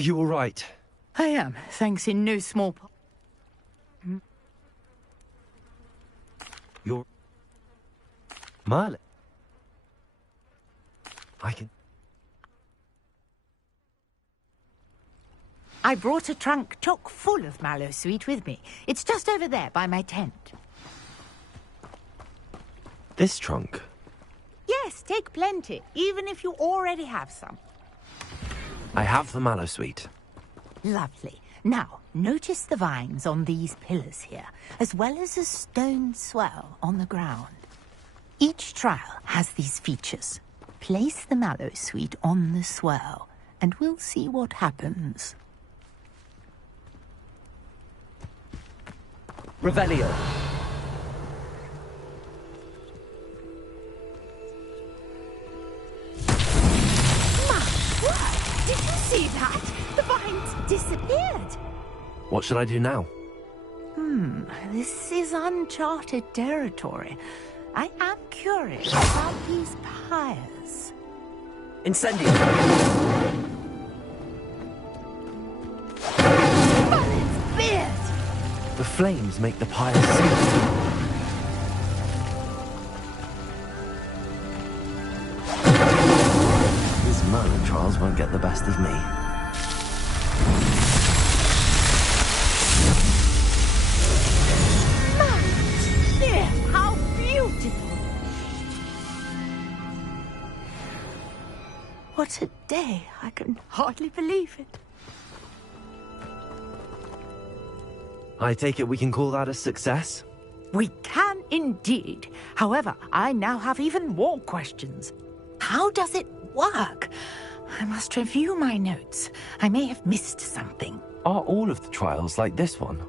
Are you all right? I am, thanks in no small part. You're... Merlin? I can... I brought a trunk chock full of mallow sweet with me. It's just over there by my tent. This trunk? Yes, take plenty, even if you already have some. I have the mallow sweet. Lovely. Now, notice the vines on these pillars here, as well as a stone swell on the ground. Each trial has these features. Place the mallow sweet on the swell, and we'll see what happens. Revelio. My word! Did you see that? The vines disappeared. What should I do now? This is uncharted territory. I am curious about these pyres. Incendio! But it's beard! The flames make the pyre sing. These Merlin trials won't get the best of me. Dear, how beautiful! What a day! I can hardly believe it. I take it we can call that a success? We can indeed. However, I now have even more questions. How does it work? I must review my notes. I may have missed something. Are all of the trials like this one?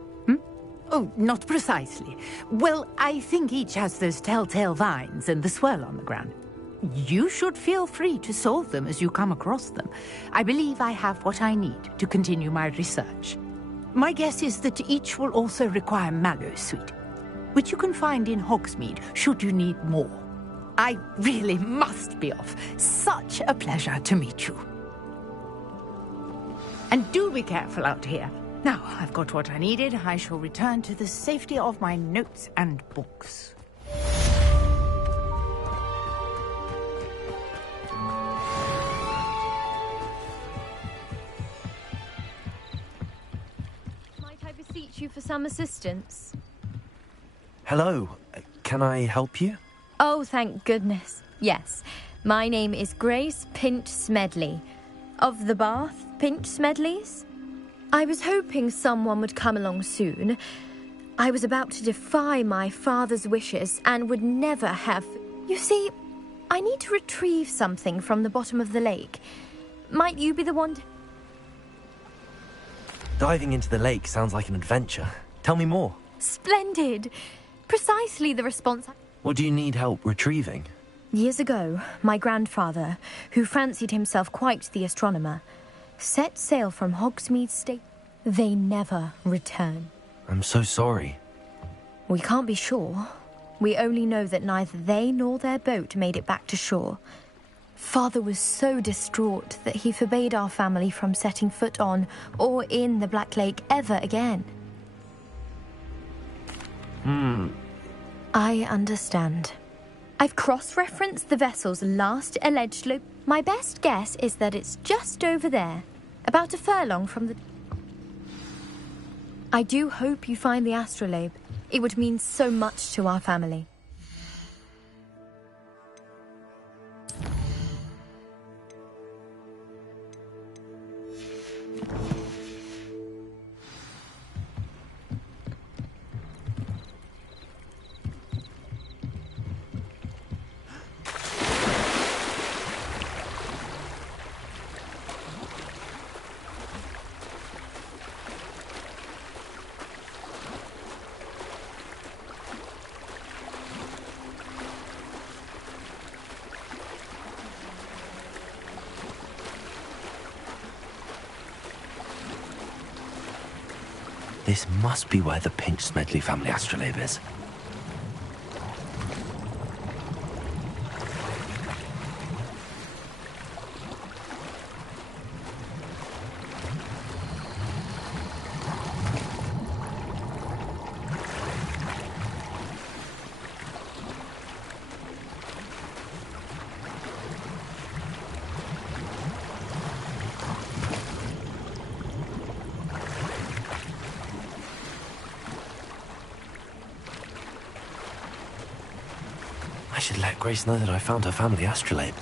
Oh, not precisely. Well, I think each has those telltale vines and the swirl on the ground. You should feel free to solve them as you come across them. I believe I have what I need to continue my research. My guess is that each will also require mallow sweet, which you can find in Hogsmeade should you need more. I really must be off. Such a pleasure to meet you. And do be careful out here. Now, I've got what I needed. I shall return to the safety of my notes and books. Might I beseech you for some assistance? Hello. Can I help you? Oh, thank goodness. Yes. My name is Grace Pinch Smedley. Of the Bath Pinch Smedleys? I was hoping someone would come along soon. I was about to defy my father's wishes and would never have... You see, I need to retrieve something from the bottom of the lake. Might you be the one to... Diving into the lake sounds like an adventure. Tell me more. Splendid! Precisely the response I... What do you need help retrieving? Years ago, my grandfather, who fancied himself quite the astronomer, set sail from Hogsmeade State. They never return. I'm so sorry. We can't be sure. We only know that neither they nor their boat made it back to shore. Father was so distraught that he forbade our family from setting foot on or in the Black Lake ever again. I understand. I've cross-referenced the vessel's last alleged location. My best guess is that it's just over there, about a furlong from the... I do hope you find the astrolabe. It would mean so much to our family. This must be where the Pinch Smedley family astrolabe is. should let Grace know that I found her family astrolabe.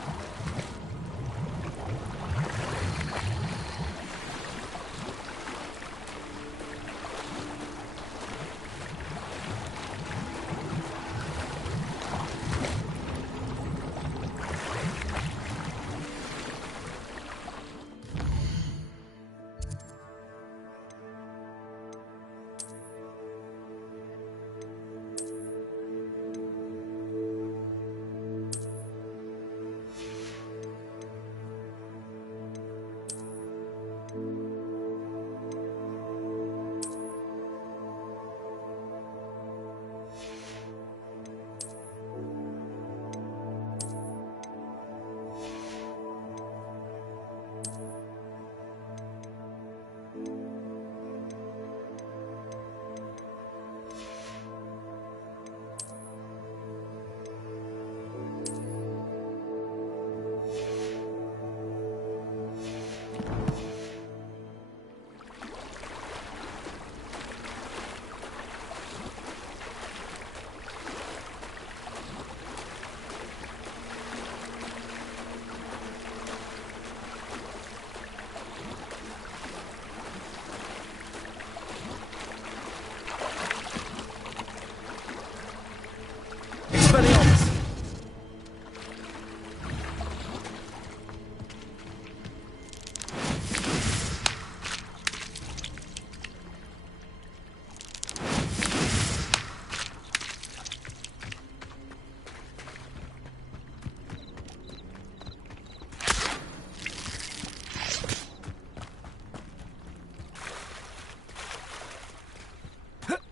Expelliarmus!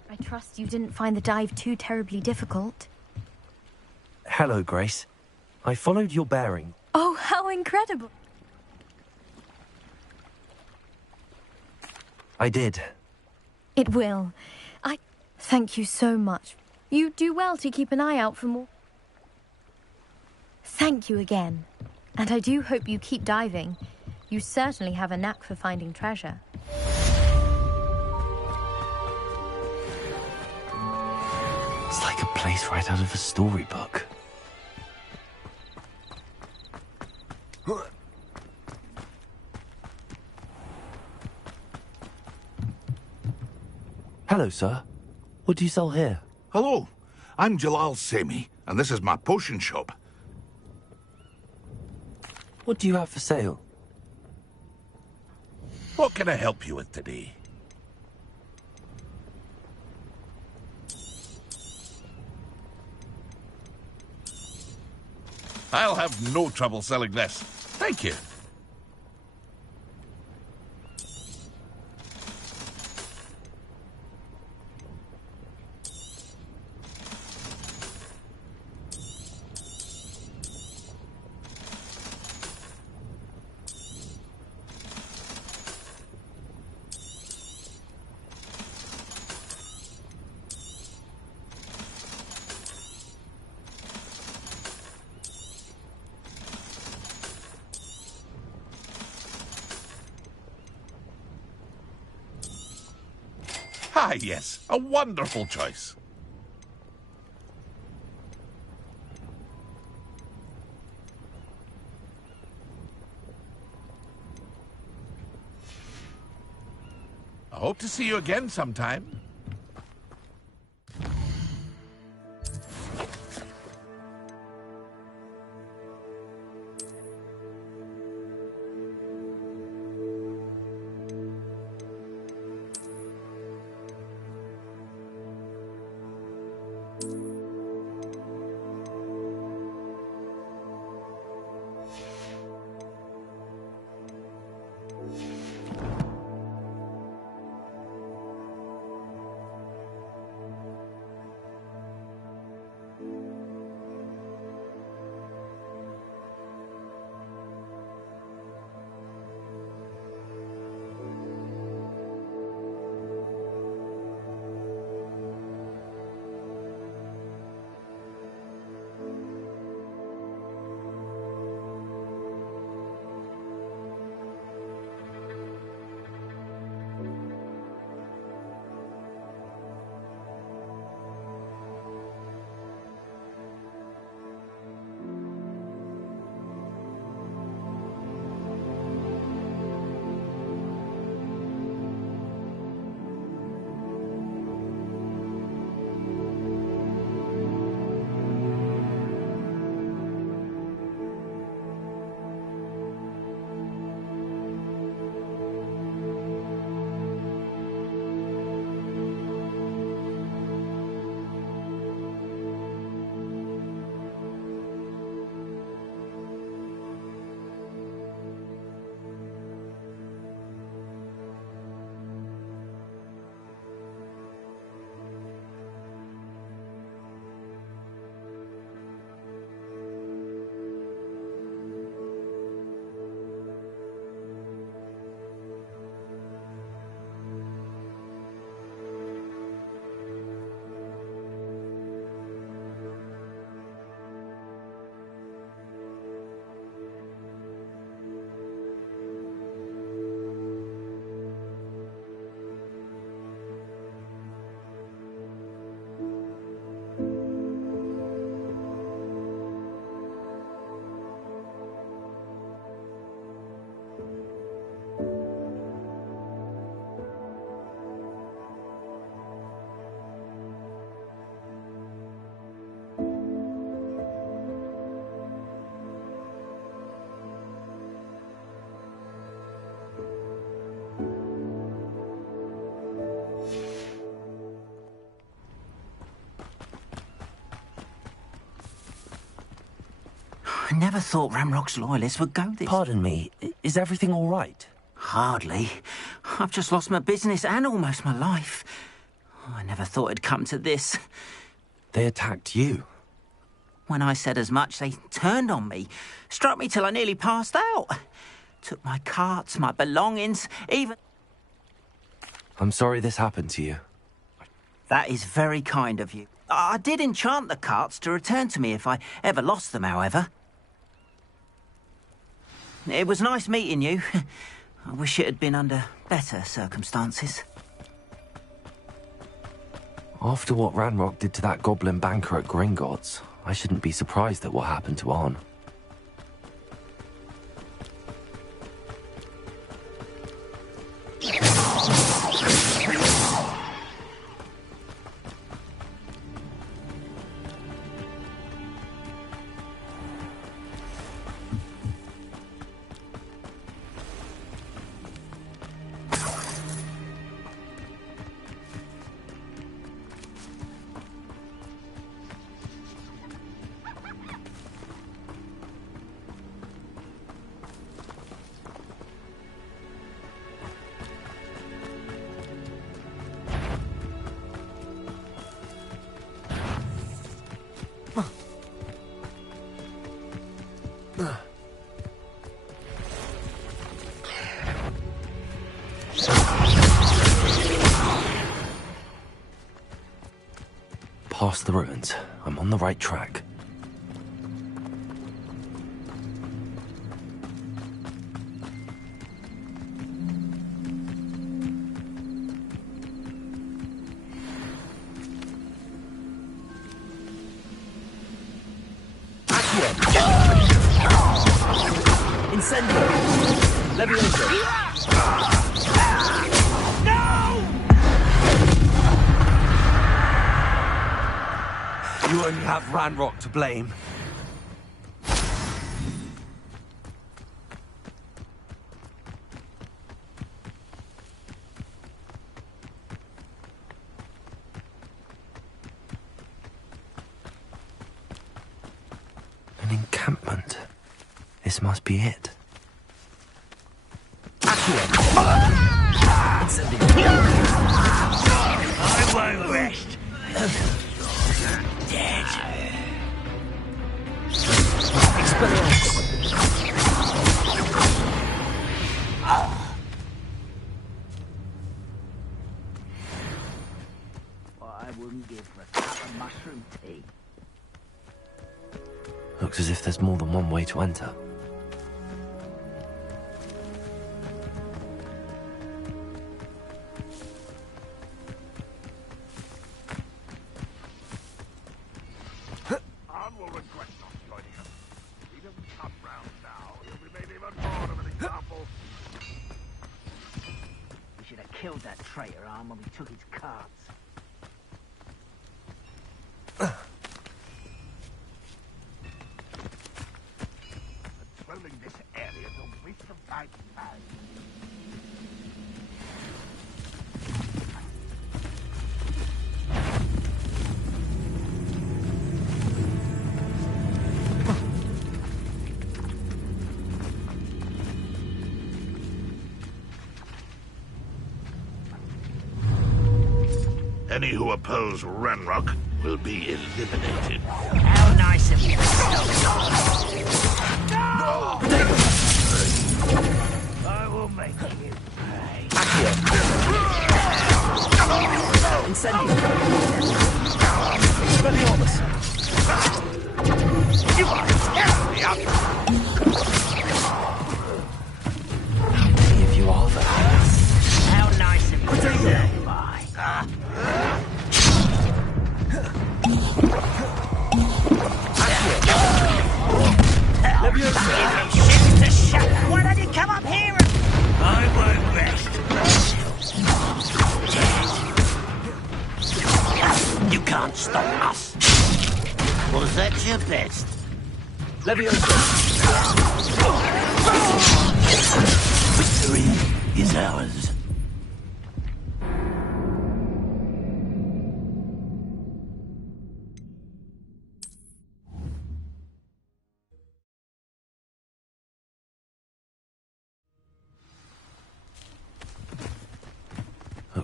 I trust you didn't find the dive too terribly difficult. Hello, Grace. I followed your bearing. Oh, how incredible! I did. It will. I thank you so much. You do well to keep an eye out for more. Thank you again. And I do hope you keep diving. You certainly have a knack for finding treasure. It's like a place right out of a storybook. Hello, sir. What do you sell here? Hello, I'm Jalal Semi, and this is my potion shop. What do you have for sale? What can I help you with today? I'll have no trouble selling this. Thank you. Ah, yes, a wonderful choice. I hope to see you again sometime. I never thought Ranrock's loyalists would go this... Pardon me, is everything all right? Hardly. I've just lost my business and almost my life. I never thought it'd come to this. They attacked you. When I said as much, they turned on me, struck me till I nearly passed out. Took my carts, my belongings, even... I'm sorry this happened to you. That is very kind of you. I did enchant the carts to return to me if I ever lost them, however. It was nice meeting you. I wish it had been under better circumstances. After what Ranrock did to that goblin banker at Gringotts, I shouldn't be surprised at what happened to Arn. Past the ruins. I'm on the right track. Incendio! Levioso! You only have Ranrock to blame. An encampment. This must be it. I won't rest. Dead. What I wouldn't give for a cup of mushroom tea. Looks as if there's more than one way to enter. Arn will regret not joining us. If he doesn't come round now, he'll be made even more of an example. We should have killed that traitor, Arn, when we took his carts. Patrolling this area is a waste of time. Any who oppose Ranrock will be eliminated. How nice of you. I will make you pay. Incendio! Expelliarmus! You are tearing me up! How many of you are there? How nice of you. Potato! Bye. Levioso! Why don't you come up here? I won't rest. Dead. You can't stop us. Was that your best? Levioso! Victory is ours.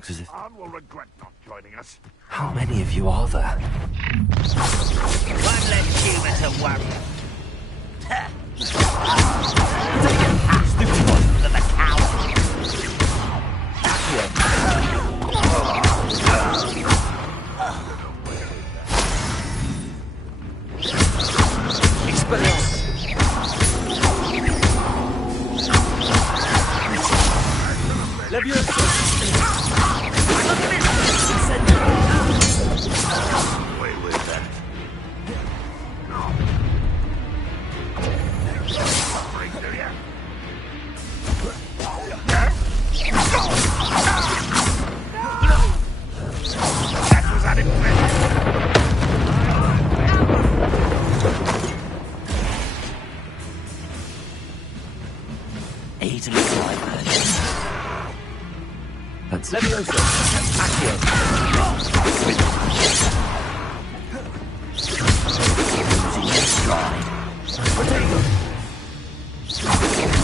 looks as if... Khan will regret not joining us. How many of you are there? One less human to worry. Stupid one. For the coward. Expelliarmus. Leviosa. Incendio. Away with that. Suffering, do ya? That was unimpressive. Easily diverted. That's... Leviosa. Accio. Losing your stride. Protego.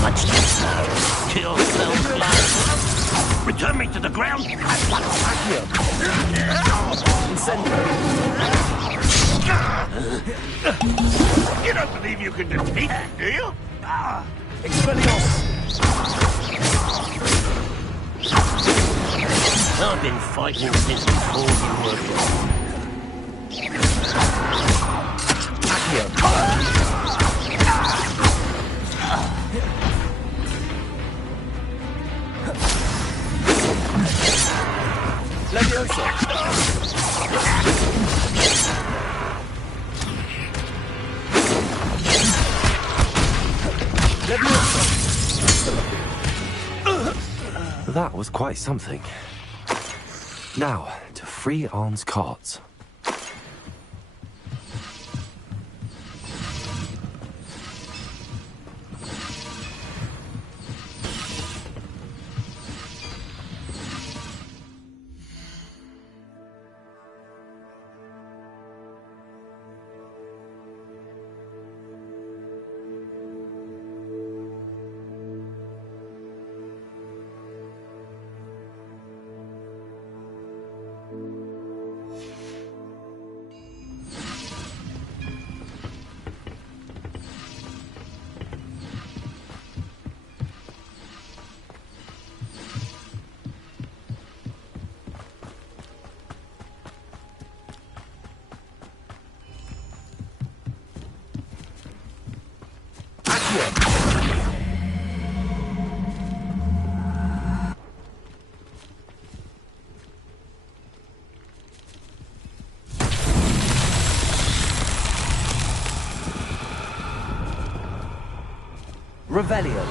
Much too slow. Kill so close. Return me to the ground. Accio. Incendio. You don't believe you can defeat me, do you? Expelliarmus. I've been fighting since before you were born. Accio. Leviosa. Leviosa. That was quite something. Now, to free Arn's carts. Revelio.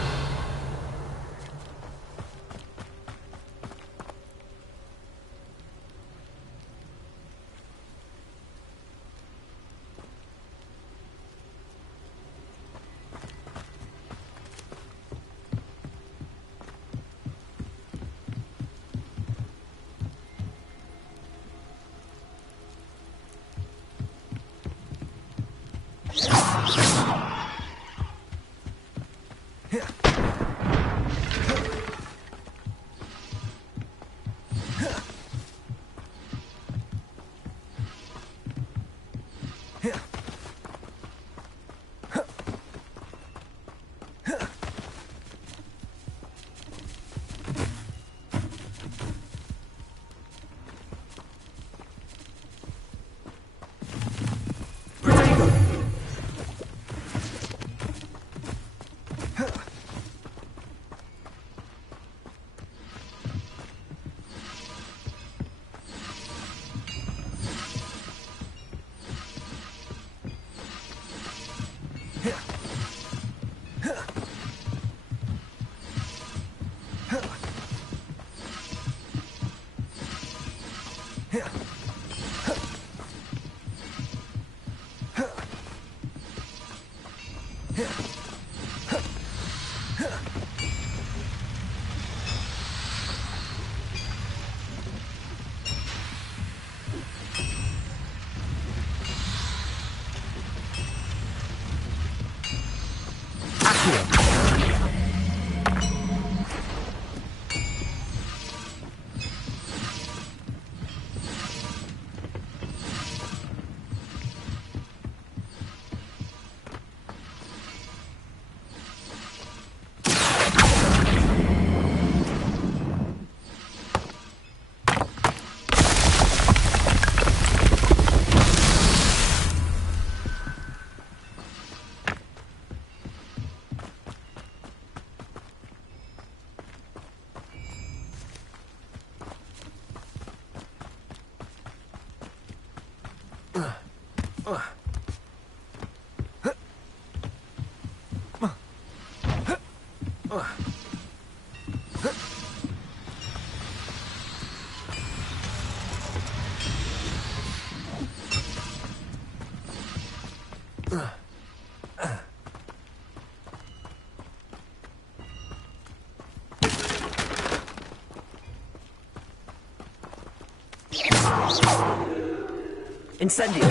Incendio.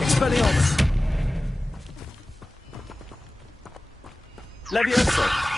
Expelliarmus. Levioso.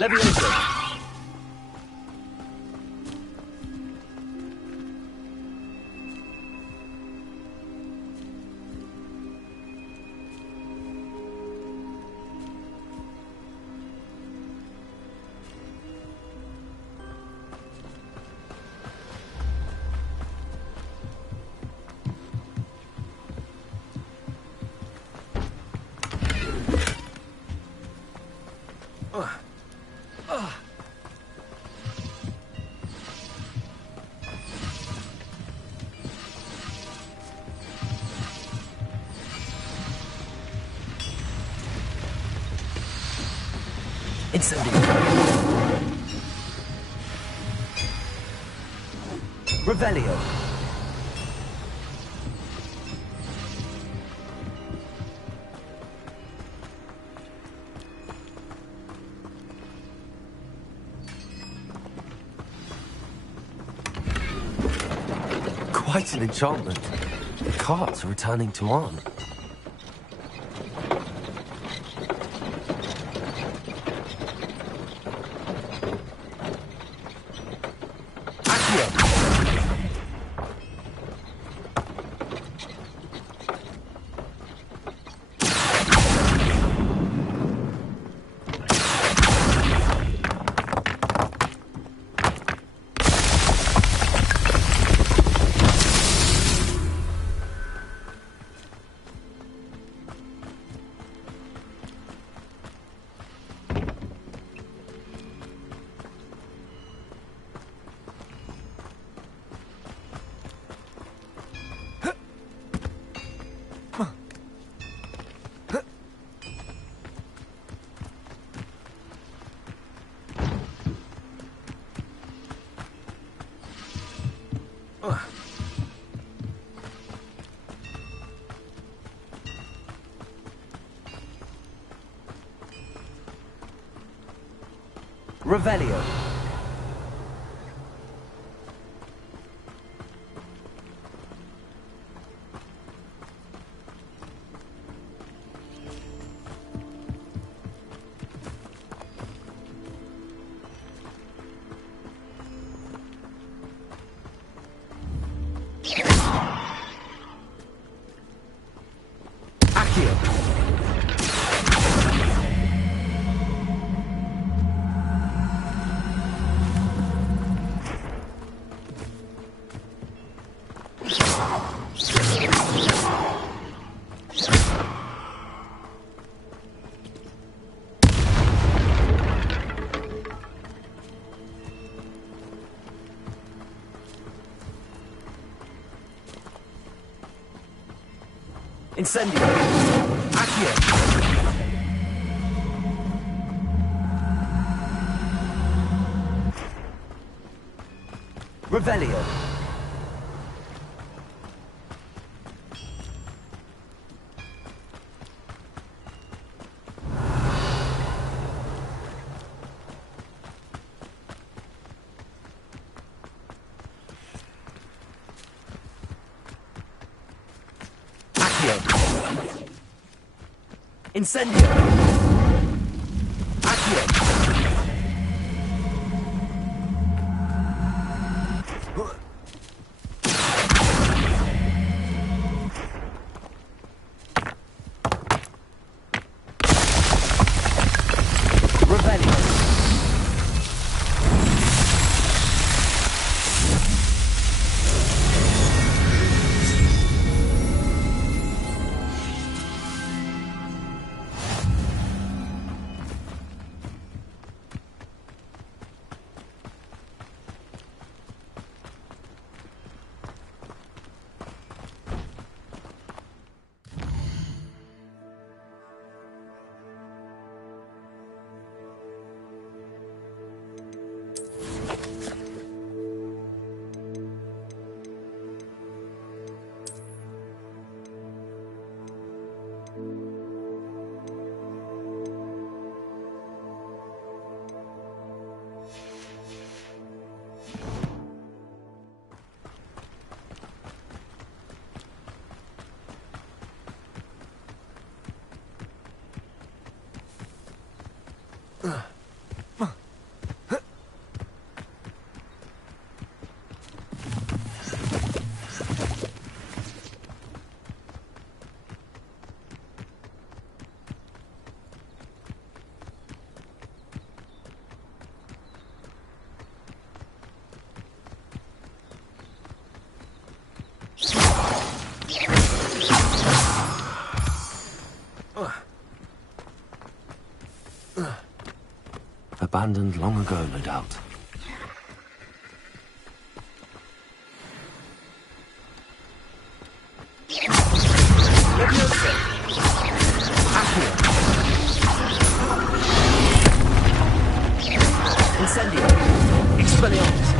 Levioso. Incendio. Revelio. Quite an enchantment. The carts are returning to Arn. Revelio. Incendio. Accio. Revelio. Incendio. Accio. Revelio. Abandoned long ago, no doubt. Leviosa. Accio. Incendio. Expelliarmus.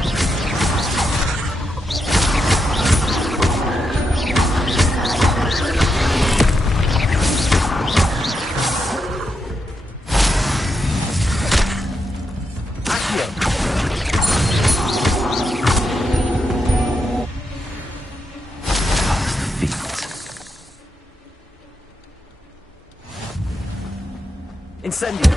Incendio.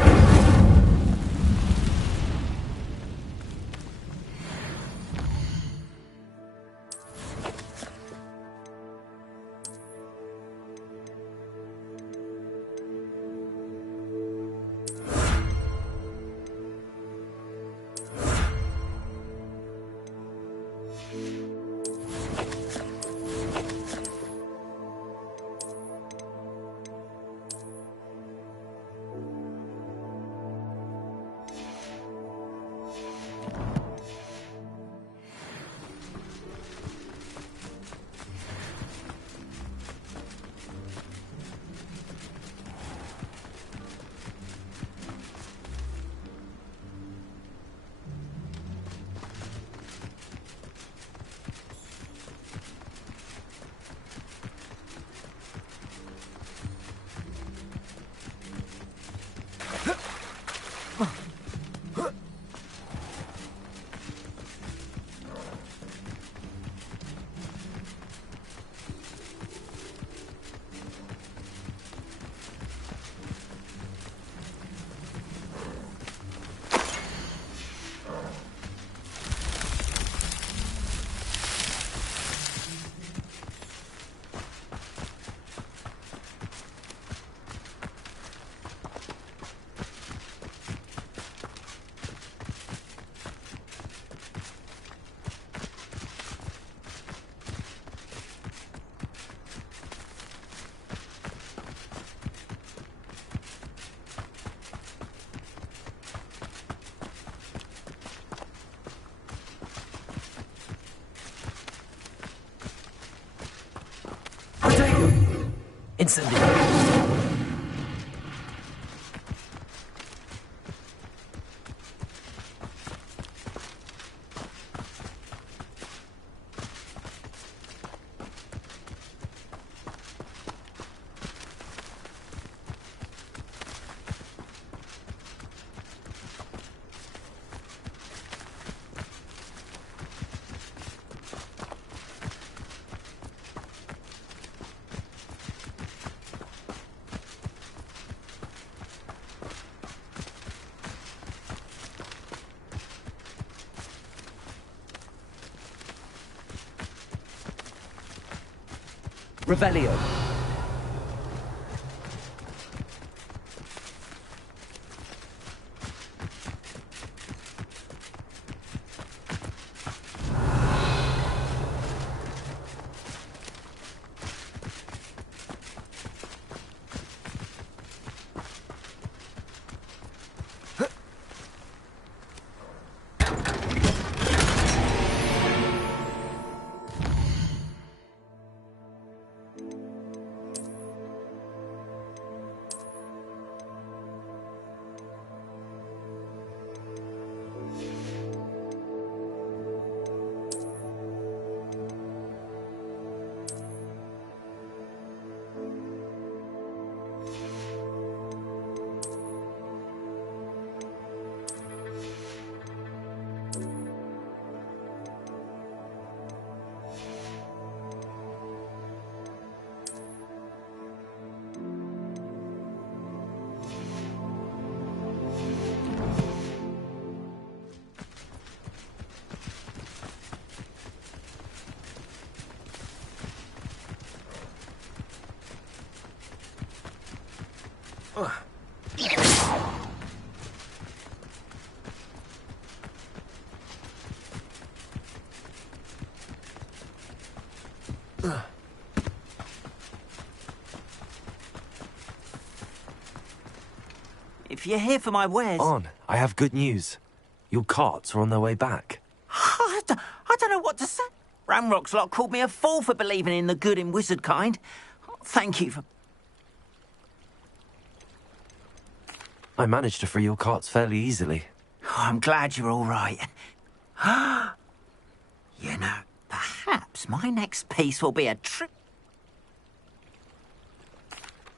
Revelio. If you're here for my wares... On, I have good news. Your carts are on their way back. I don't know what to say. Ranrock's lot called me a fool for believing in the good in wizard kind. Thank you for... I managed to free your carts fairly easily. Oh, I'm glad you're all right. You know, perhaps my next piece will be a trip...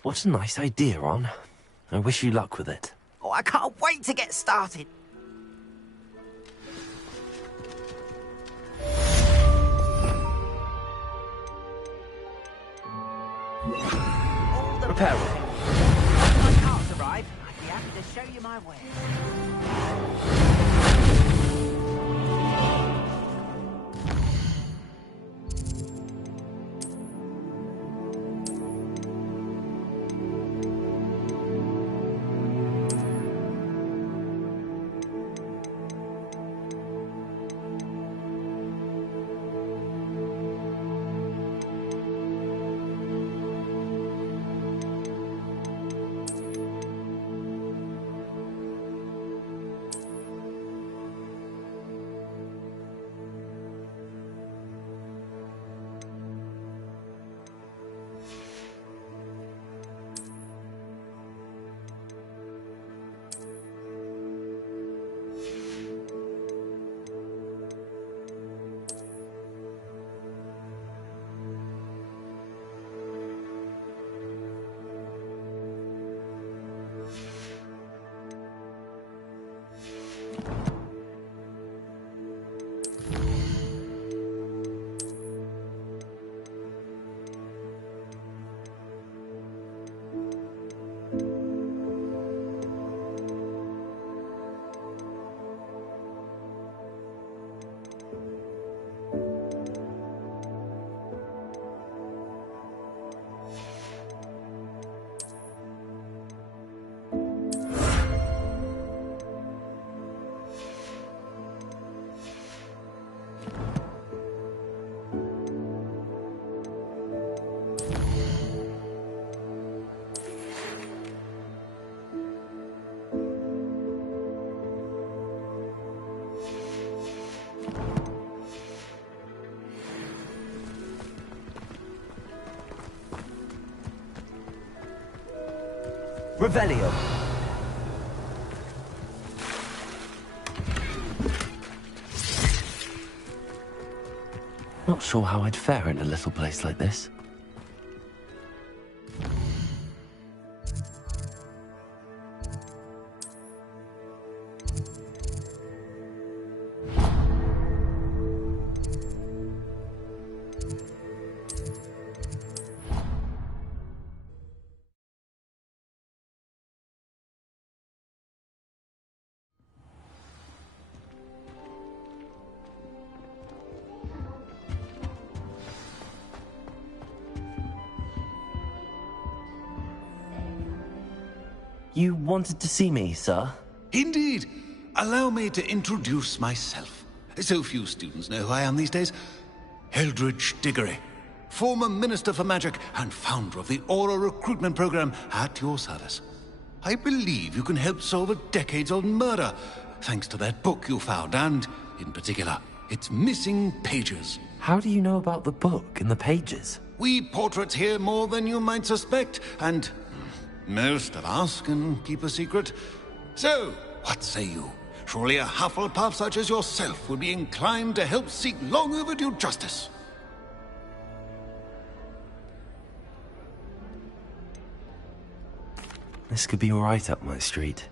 What a nice idea, On. I wish you luck with it. Oh, I can't wait to get started. Reparo. When my carts arrive, I'd be happy to show you my wares. Revelio. Not sure how I'd fare in a little place like this. You wanted to see me, sir? Indeed. Allow me to introduce myself. So few students know who I am these days. Eldridge Diggory, former Minister for Magic and founder of the Aura Recruitment Program, at your service. I believe you can help solve a decades-old murder, thanks to that book you found, and, in particular, its missing pages. How do you know about the book and the pages? We portraits hear more than you might suspect, and most of us can keep a secret. So, what say you? Surely a Hufflepuff such as yourself would be inclined to help seek long overdue justice. This could be right up my street.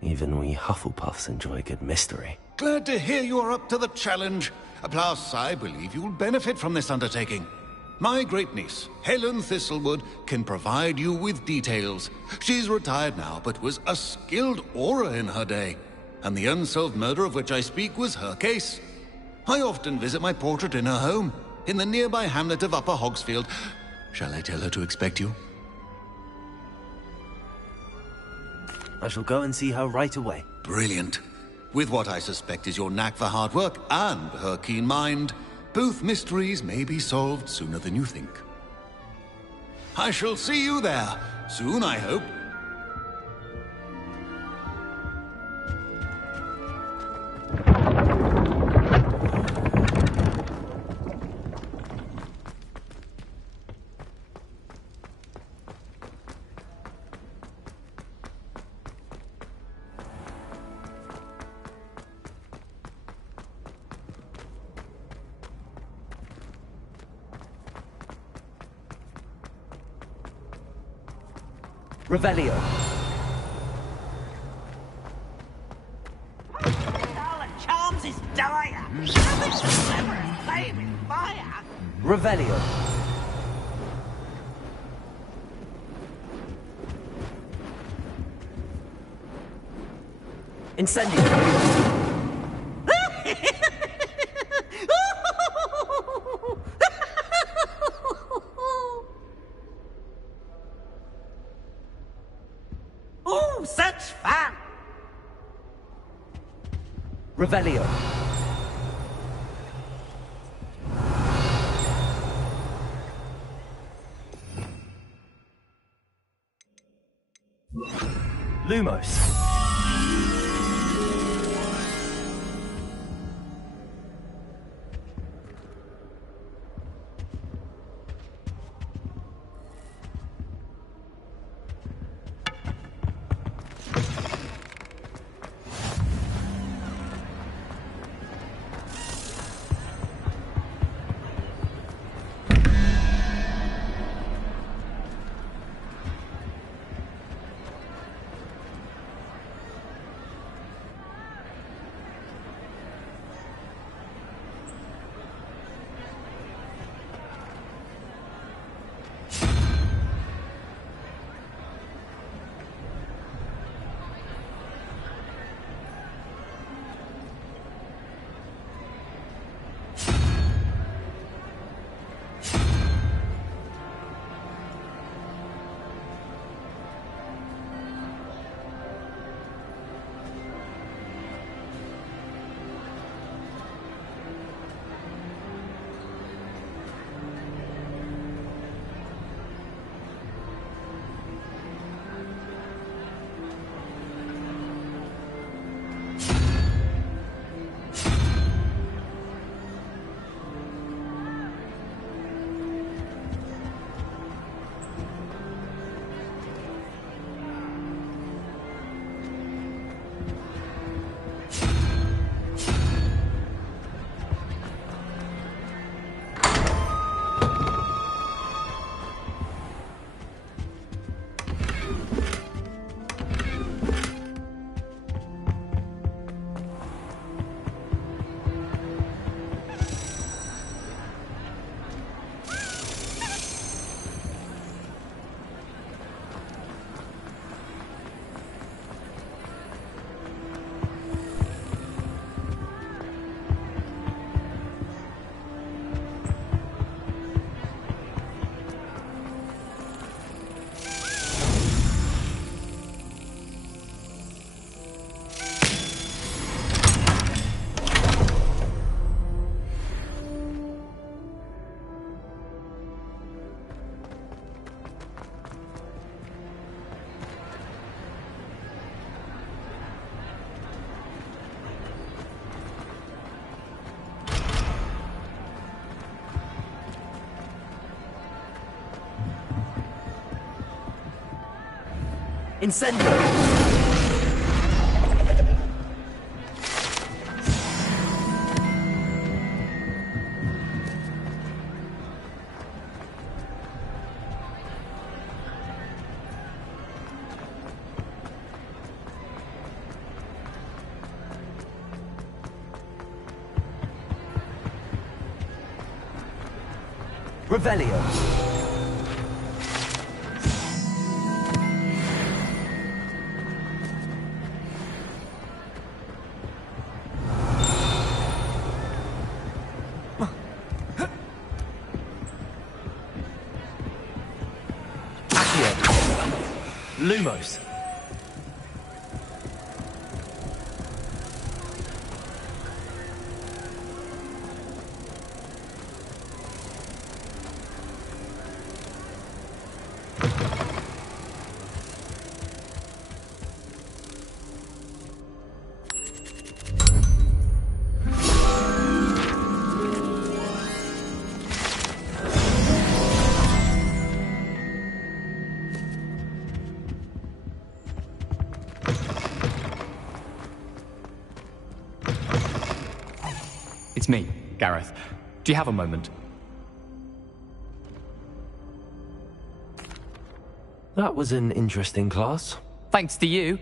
Even we Hufflepuffs enjoy a good mystery. Glad to hear you are up to the challenge. Plus, I believe you'll benefit from this undertaking. My great-niece, Helen Thistlewood, can provide you with details. She's retired now, but was a skilled aura in her day. And the unsolved murder of which I speak was her case. I often visit my portrait in her home, in the nearby hamlet of Upper Hogsfield. Shall I tell her to expect you? I shall go and see her right away. Brilliant. With what I suspect is your knack for hard work and her keen mind, both mysteries may be solved sooner than you think. I shall see you there, soon I hope. Revelio. Charms is dire. Nothing so clever as playing with fire. Revelio. Incendio. Oh, such fun! Revelio. Lumos. Incendio! Revelio. Accio. Lumos. It's me, Gareth. Do you have a moment? That was an interesting class. Thanks to you.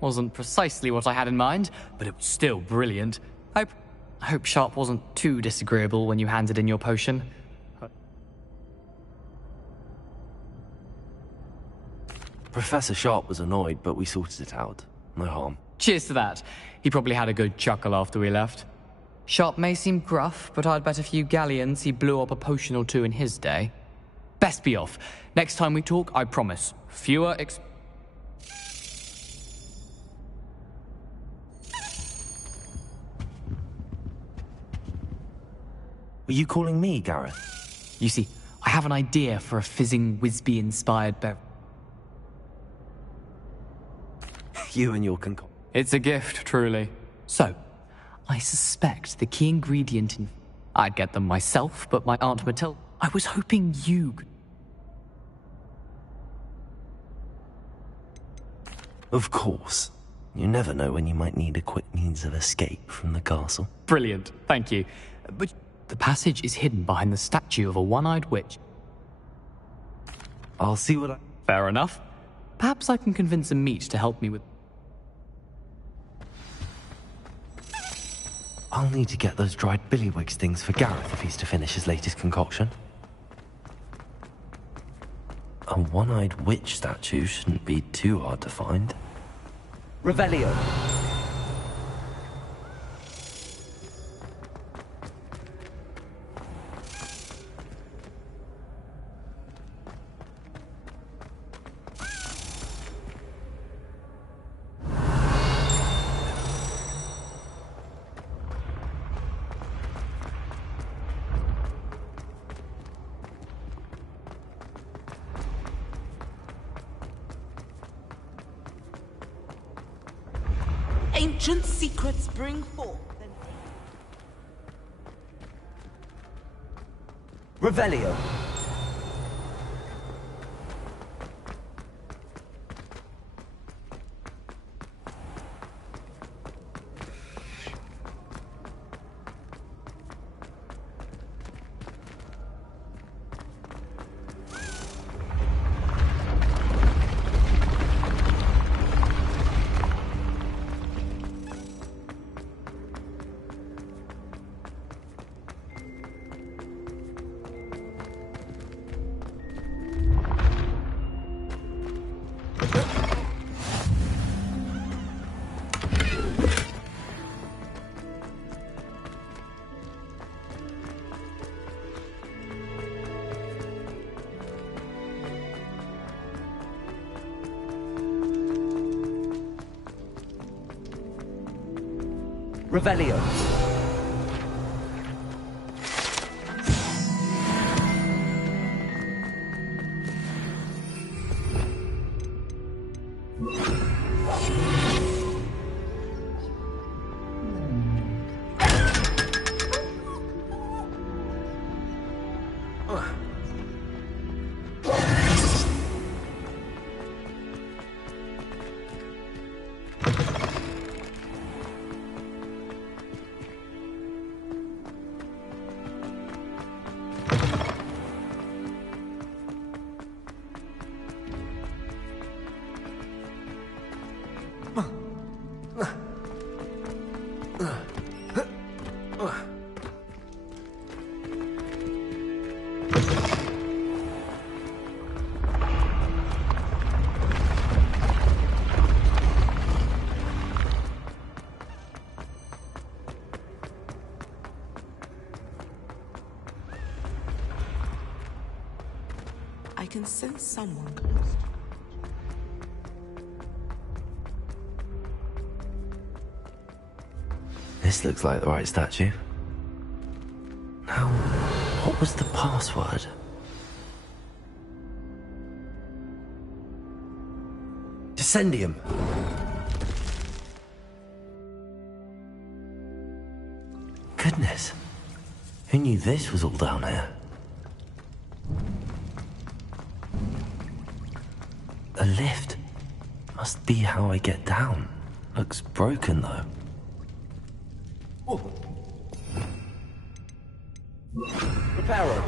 Wasn't precisely what I had in mind, but it was still brilliant. I hope Sharp wasn't too disagreeable when you handed in your potion. Professor Sharp was annoyed, but we sorted it out. No harm. Cheers to that. He probably had a good chuckle after we left. Sharp may seem gruff, but I'd bet a few galleons he blew up a potion or two in his day. Best be off. Next time we talk, I promise. Fewer Were you calling me, Gareth? You see, I have an idea for a fizzing Wisby-inspired beverage. You and your concoction. It's a gift, truly. So, I suspect the key ingredient in... I'd get them myself, but my Aunt Matilda... I was hoping you could... Of course. You never know when you might need a quick means of escape from the castle. Brilliant, thank you. But the passage is hidden behind the statue of a one-eyed witch. I'll see what I... Fair enough. Perhaps I can convince a meat to help me with... I'll need to get those dried billywigs things for Gareth if he's to finish his latest concoction. A one-eyed witch statue shouldn't be too hard to find. Revelio. Ancient secrets bring forth. Revelio. Revelio. I can sense someone close. This looks like the right statue. Now, what was the password? Descendium. Goodness. Who knew this was all down here? A lift. Must be how I get down. Looks broken, though. Reparo.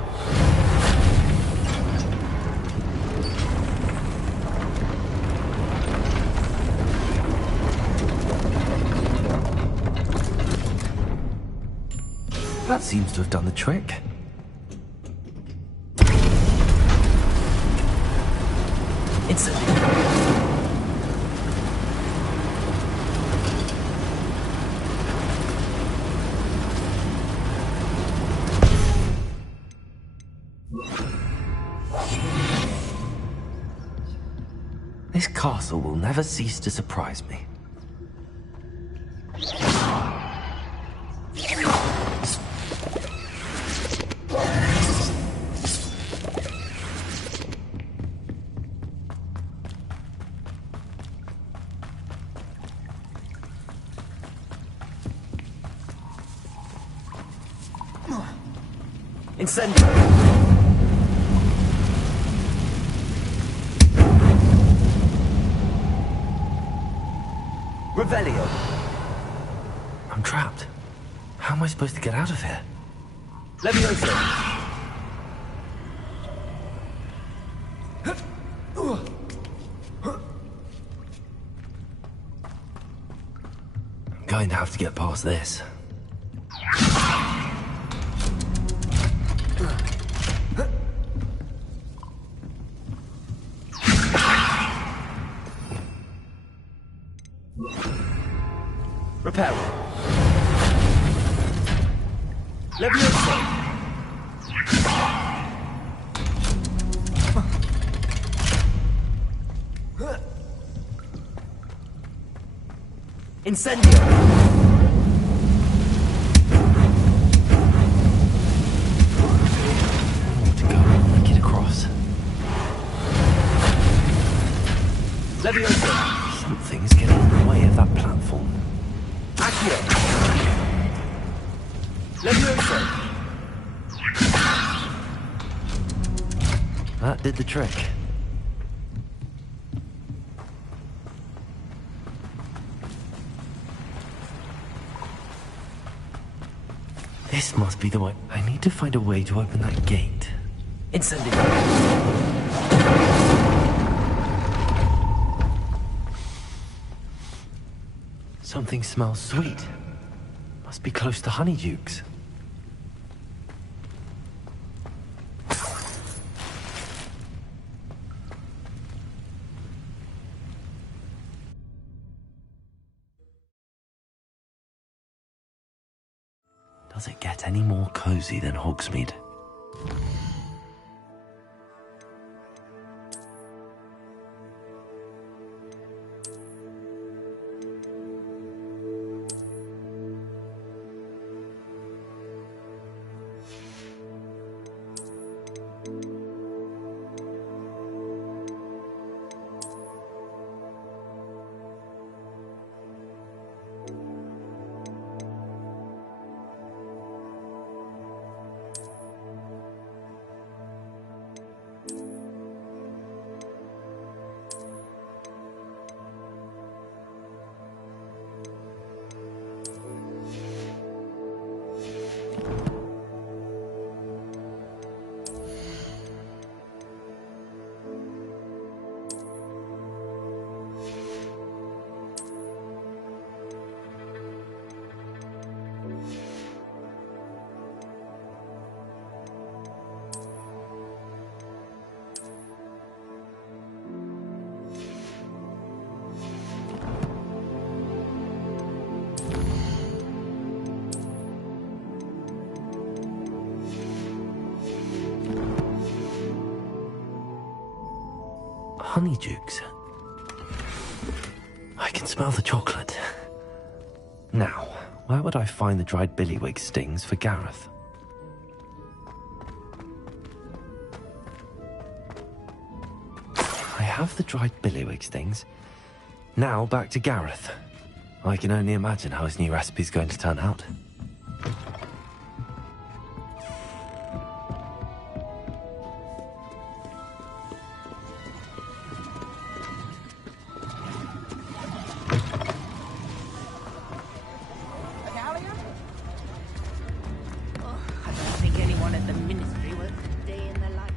That seems to have done the trick. It's This castle will never cease to surprise me. Incendio. Revelio. I'm trapped. How am I supposed to get out of here? Levioso. I'm going to have to get past this. Reparo. Levioso. Incendio. More to go. Make it across. Levioso. Something's getting in the way of that platform. Accio. Levioso. That did the trick. This must be the way. I need to find a way to open that gate. Incendio. Something smells sweet. Must be close to Honeydukes. Does it get any more cozy than Hogsmeade? Honeydukes. I can smell the chocolate. Now, where would I find the dried billywig stings for Gareth? I have the dried billywig stings. Now back to Gareth. I can only imagine how his new recipe's going to turn out. I don't think anyone at the Ministry works a day in their life.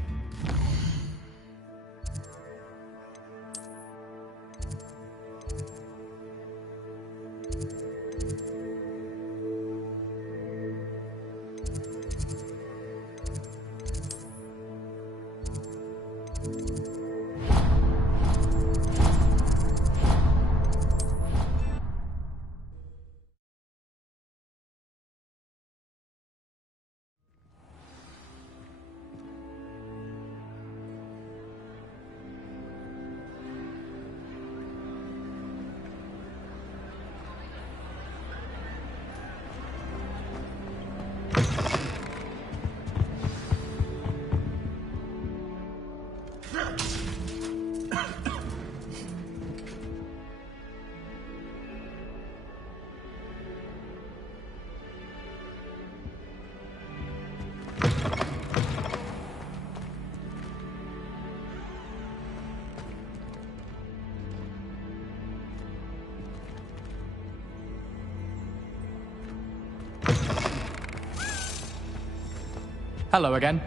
Hello again.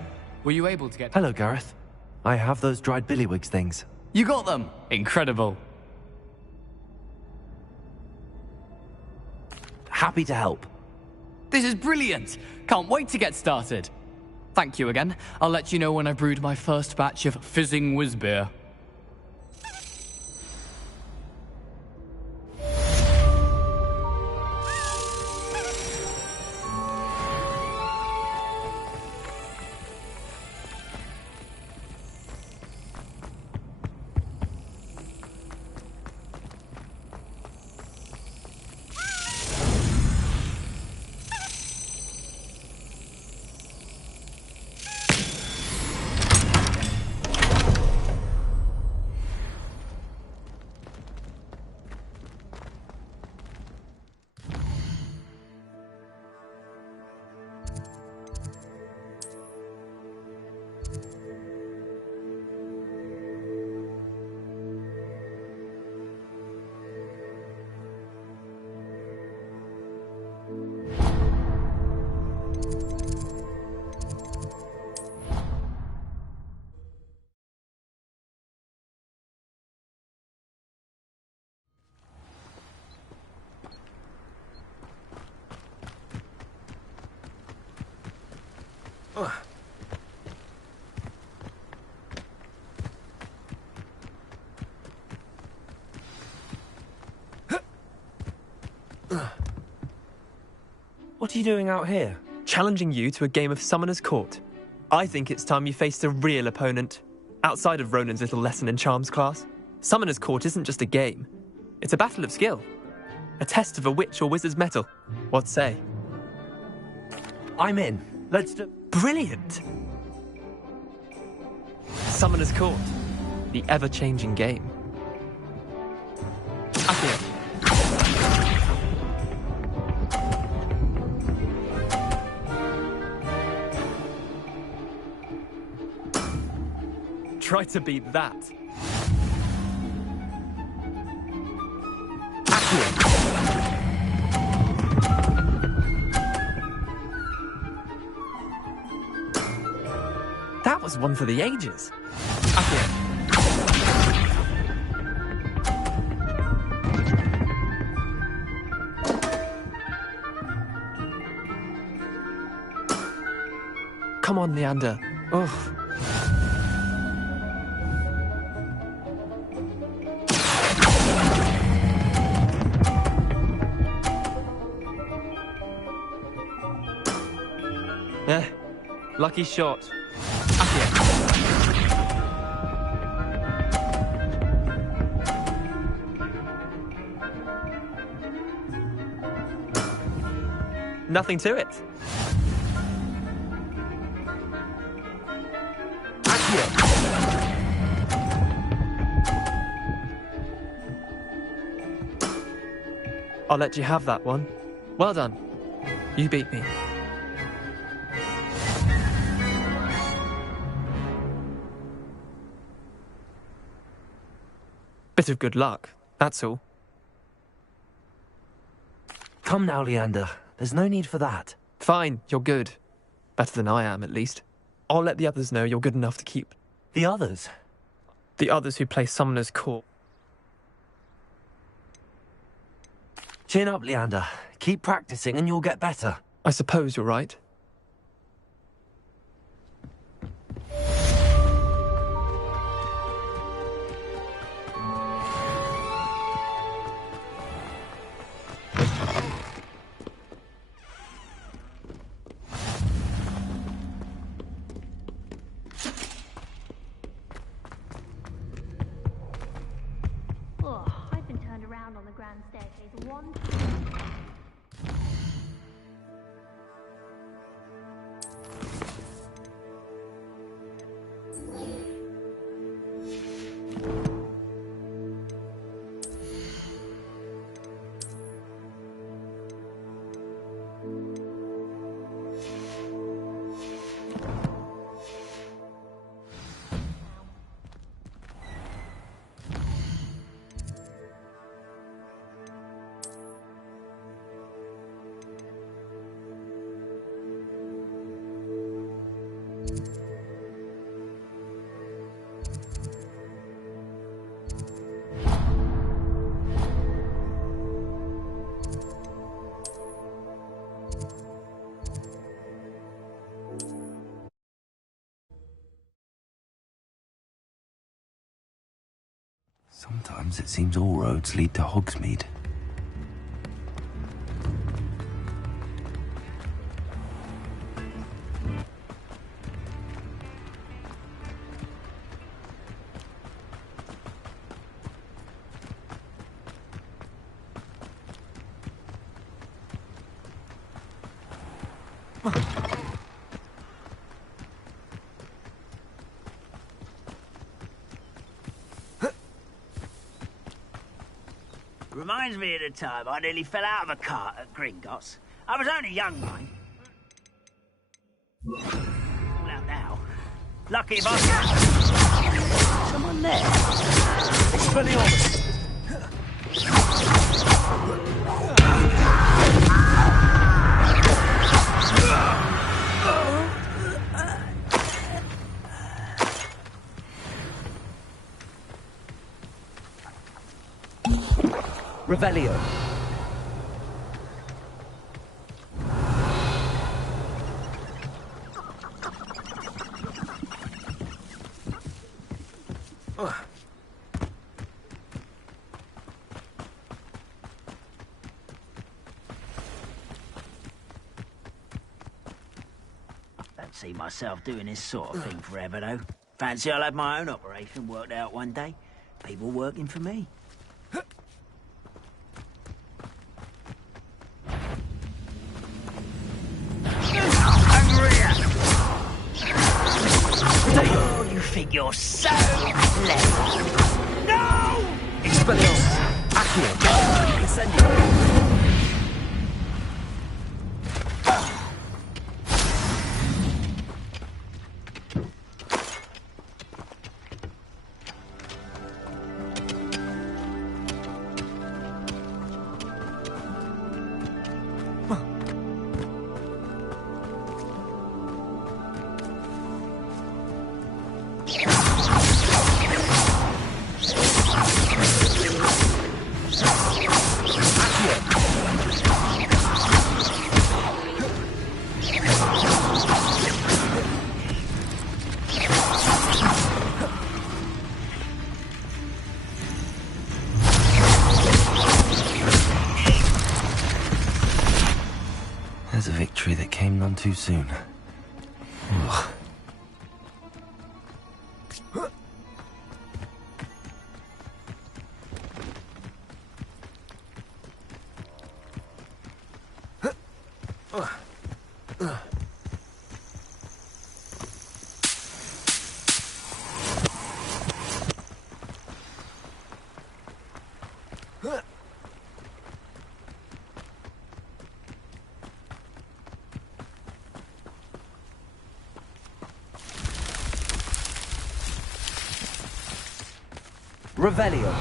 Were you able to get... Hello, Gareth. I have those dried billywig things. You got them! Incredible. Happy to help. This is brilliant! Can't wait to get started. Thank you again. I'll let you know when I've brewed my first batch of fizzing whiz beer. What are you doing out here? Challenging you to a game of Summoner's Court. I think it's time you faced a real opponent. Outside of Ronan's little lesson in charms class, Summoner's Court isn't just a game. It's a battle of skill. A test of a witch or wizard's mettle. What say? I'm in. Let's do... Brilliant! Summoner's Court. The ever-changing game. Accio. Try to beat that. That was one for the ages. Come on, Leander. Ugh. Lucky shot. Nothing to it. I'll let you have that one. Well done. You beat me. Bit of good luck, that's all. Come now, Leander. There's no need for that. Fine, you're good. Better than I am, at least. I'll let the others know you're good enough to keep... The others? The others who play Summoner's Court. Chin up, Leander. Keep practicing and you'll get better. I suppose you're right. Oh, I've been turned around on the grand staircase one. Sometimes it seems all roads lead to Hogsmeade. Reminds me of the time I nearly fell out of a cart at Gringotts. I was only young, mind. All out now. Lucky if I... Someone there. Expelliarmus! Revelio. Don't see myself doing this sort of thing forever, though. Fancy I'll have my own operation worked out one day. People working for me. Oh, you think you're so clever? No! Expelliarmus! Accio! Incendio! There's a victory that came none too soon. Ugh. Revelio.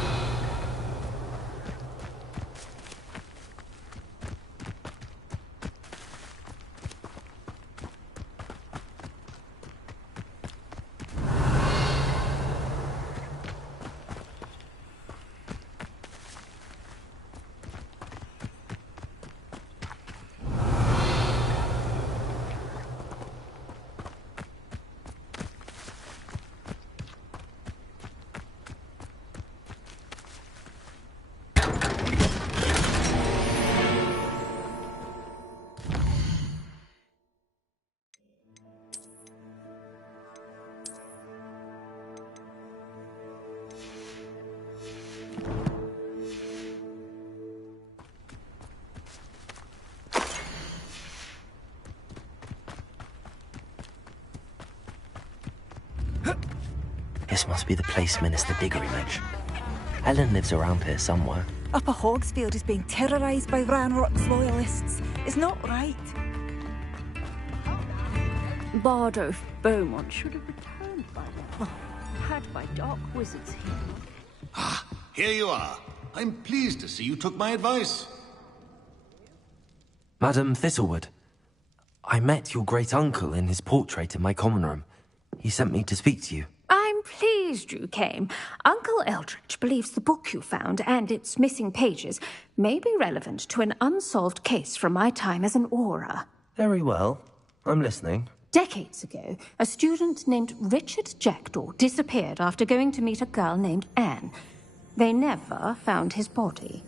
This must be the place Minister Diggory mentioned. Helen lives around here somewhere. Upper Hogsfield is being terrorised by Ranrock's loyalists. It's not right. Bardolph Beaumont should have returned by now. Had by dark wizards here. Ah, here you are. I'm pleased to see you took my advice. Madam Thistlewood, I met your great-uncle in his portrait in my common room. He sent me to speak to you. I'm pleased you came. Uncle Eldridge believes the book you found and its missing pages may be relevant to an unsolved case from my time as an Auror. Very well. I'm listening. Decades ago, a student named Richard Jackdaw disappeared after going to meet a girl named Anne. They never found his body.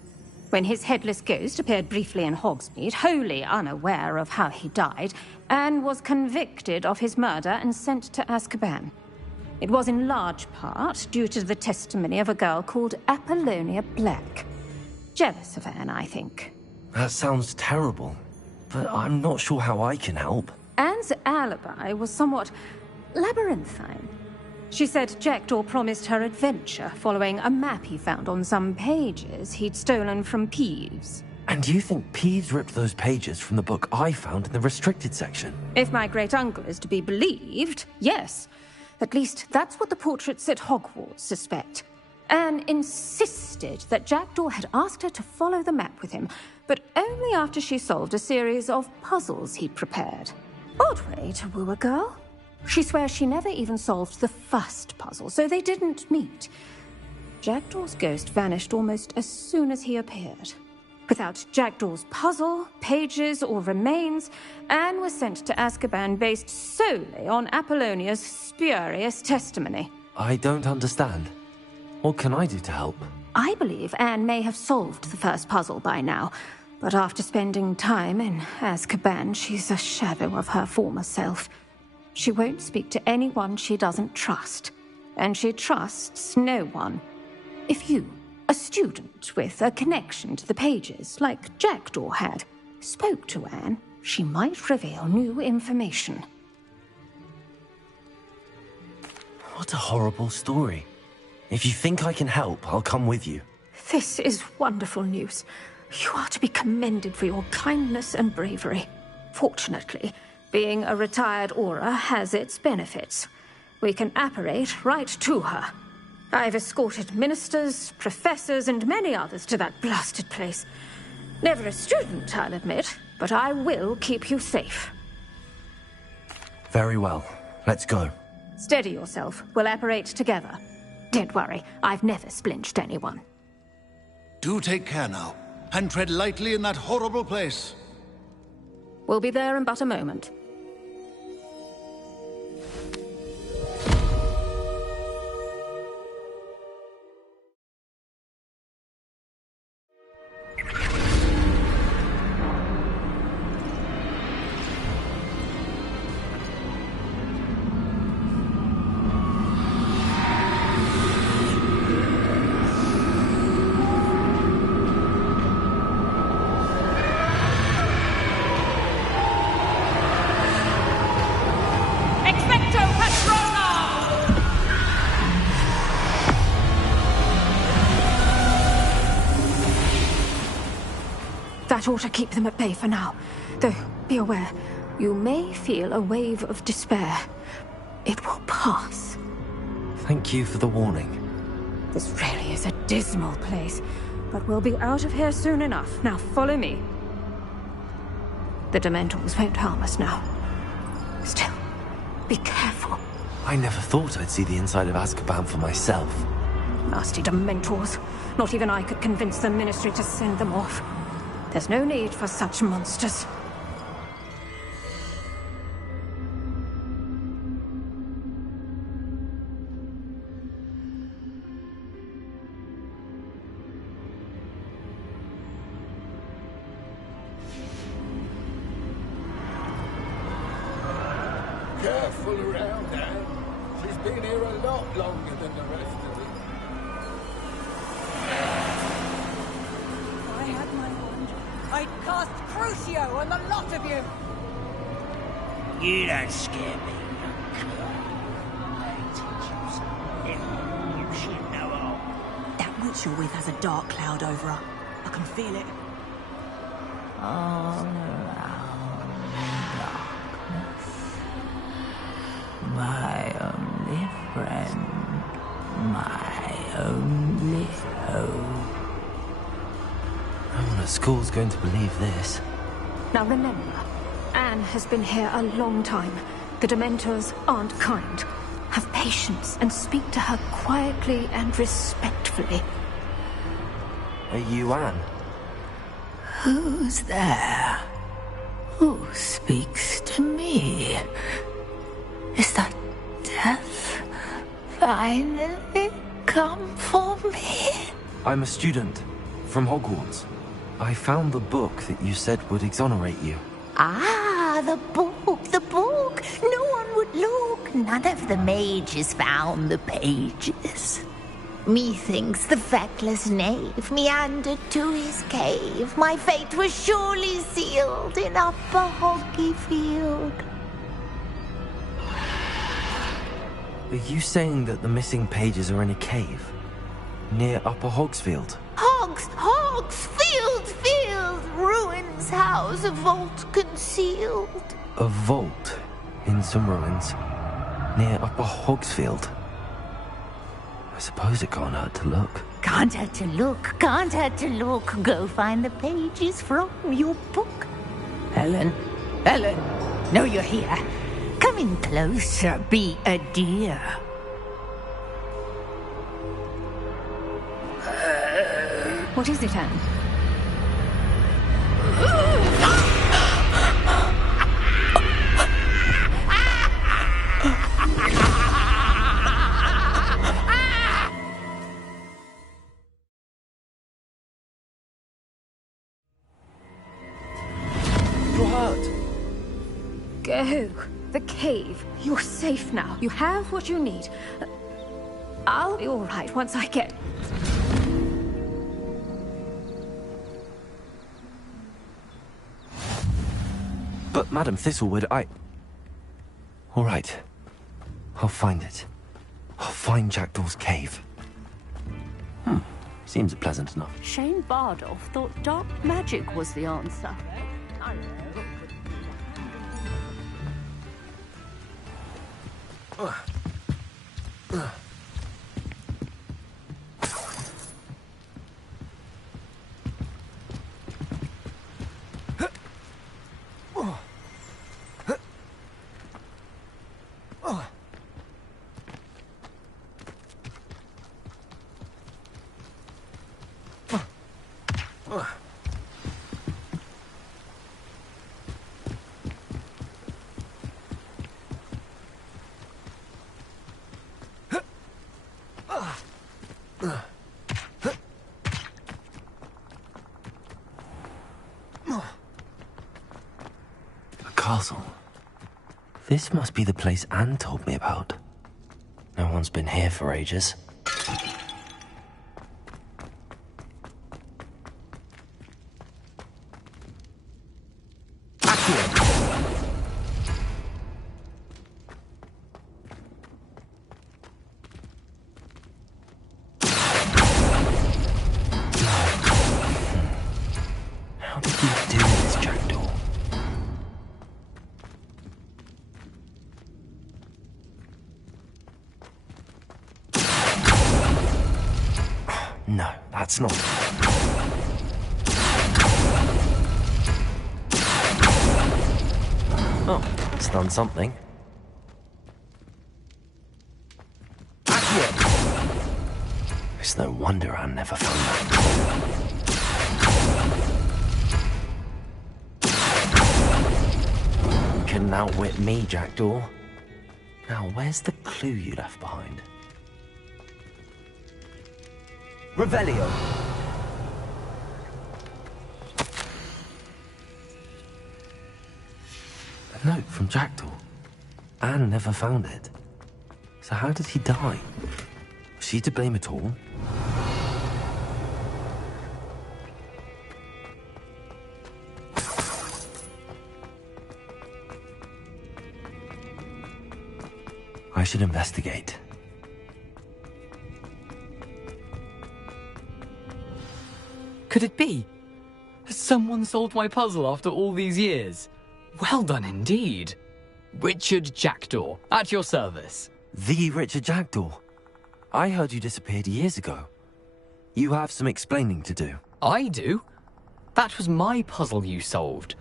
When his headless ghost appeared briefly in Hogsmeade, wholly unaware of how he died, Anne was convicted of his murder and sent to Azkaban. It was in large part due to the testimony of a girl called Apollonia Black. Jealous of Anne, I think. That sounds terrible, but I'm not sure how I can help. Anne's alibi was somewhat labyrinthine. She said Jackdaw promised her adventure following a map he found on some pages he'd stolen from Peeves. And you think Peeves ripped those pages from the book I found in the restricted section? If my great-uncle is to be believed, yes. At least that's what the portraits at Hogwarts suspect. Anne insisted that Jackdaw had asked her to follow the map with him, but only after she solved a series of puzzles he'd prepared. Odd way to woo a girl. She swears she never even solved the first puzzle, so they didn't meet. Jackdaw's ghost vanished almost as soon as he appeared. Without Jackdaw's puzzle, pages, or remains, Anne was sent to Azkaban based solely on Apollonia's spurious testimony. I don't understand. What can I do to help? I believe Anne may have solved the first puzzle by now, but after spending time in Azkaban, she's a shadow of her former self. She won't speak to anyone she doesn't trust, and she trusts no one. If you, a student with a connection to the pages, like Jackdaw had, spoke to Anne, she might reveal new information. What a horrible story. If you think I can help, I'll come with you. This is wonderful news. You are to be commended for your kindness and bravery. Fortunately, being a retired Auror has its benefits. We can apparate right to her. I've escorted ministers, professors, and many others to that blasted place. Never a student, I'll admit, but I will keep you safe. Very well. Let's go. Steady yourself. We'll apparate together. Don't worry, I've never splinched anyone. Do take care now, and tread lightly in that horrible place. We'll be there in but a moment. That ought to keep them at bay for now. Though, be aware, you may feel a wave of despair. It will pass. Thank you for the warning. This really is a dismal place, but we'll be out of here soon enough. Now follow me. The Dementors won't harm us now. Still, be careful. I never thought I'd see the inside of Azkaban for myself. Nasty Dementors. Not even I could convince the Ministry to send them off. There's no need for such monsters. Careful around, Anne. She's been here a lot longer than the rest of them. If I had my wand, I'd cast Crucio on the lot of you. You don't scare me, young girl. I teach you something you should know of. That witch you're with has a dark cloud over her. I can feel it. All around darkness. My only friend. My only hope. No one at school's going to believe this. Now remember, Anne has been here a long time. The Dementors aren't kind. Have patience and speak to her quietly and respectfully. Are you Anne? Who's there? Who speaks to me? Is that death finally come for me? I'm a student from Hogwarts. I found the book that you said would exonerate you. Ah, the book, the book. No one would look. None of the mages found the pages. Methinks the feckless knave meandered to his cave. My fate was surely sealed in Upper Hoggyfield. Are you saying that the missing pages are in a cave? Near Upper Hogsfield? Field, ruins house, a vault concealed. A vault in some ruins near Upper Hogsfield? I suppose it can't hurt to look. Can't hurt to look. Go find the pages from your book. Ellen, know you're here. Come in closer, be a dear. What is it, Anne? You're hurt. Go. The cave. You're safe now. You have what you need. I'll be all right once I get... But, Madam Thistlewood, All right. I'll find it. I'll find Jackdaw's cave. Seems pleasant enough. Shane Bardolph thought dark magic was the answer. Castle. This must be the place Anne told me about. No one's been here for ages. How did you do this, Jackdaw? No, that's not. Oh, it's done something. It's no wonder I never found that. Couldn't outwit me, Jackdaw. Now, where's the clue you left behind? Revelio. A note from Jackdaw. Anne never found it. So how did he die? Was she to blame at all? I should investigate. Could it be? Has someone solved my puzzle after all these years? Well done indeed. Richard Jackdaw, at your service. The Richard Jackdaw? I heard you disappeared years ago. You have some explaining to do. I do? That was my puzzle you solved.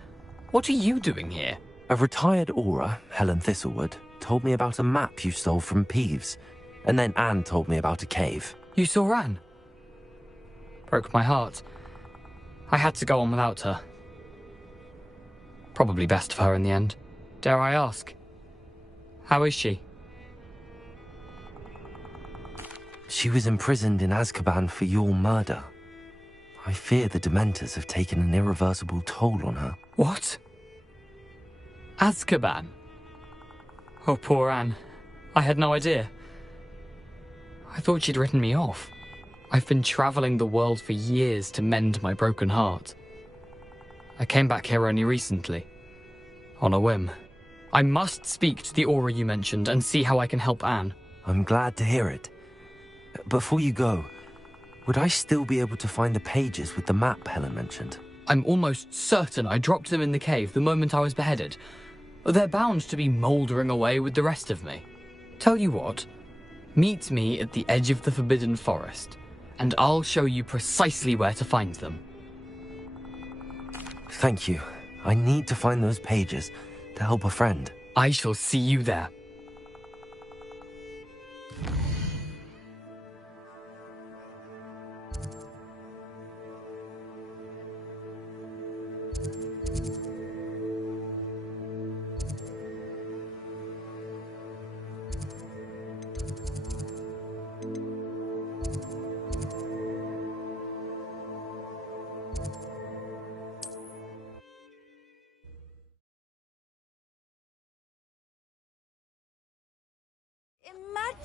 What are you doing here? A retired Aura, Helen Thistlewood, told me about a map you stole from Peeves. And then Anne told me about a cave. You saw Anne? Broke my heart. I had to go on without her. Probably best for her in the end. Dare I ask? How is she? She was imprisoned in Azkaban for your murder. I fear the Dementors have taken an irreversible toll on her. What? Azkaban? Oh, poor Anne. I had no idea. I thought she'd written me off. I've been traveling the world for years to mend my broken heart. I came back here only recently. On a whim. I must speak to the Aura you mentioned and see how I can help Anne. I'm glad to hear it. Before you go, would I still be able to find the pages with the map Helen mentioned? I'm almost certain I dropped them in the cave the moment I was beheaded. They're bound to be mouldering away with the rest of me. Tell you what, meet me at the edge of the Forbidden Forest, and I'll show you precisely where to find them. Thank you. I need to find those pages to help a friend. I shall see you there.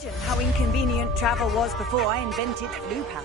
Imagine how inconvenient travel was before I invented flu powder.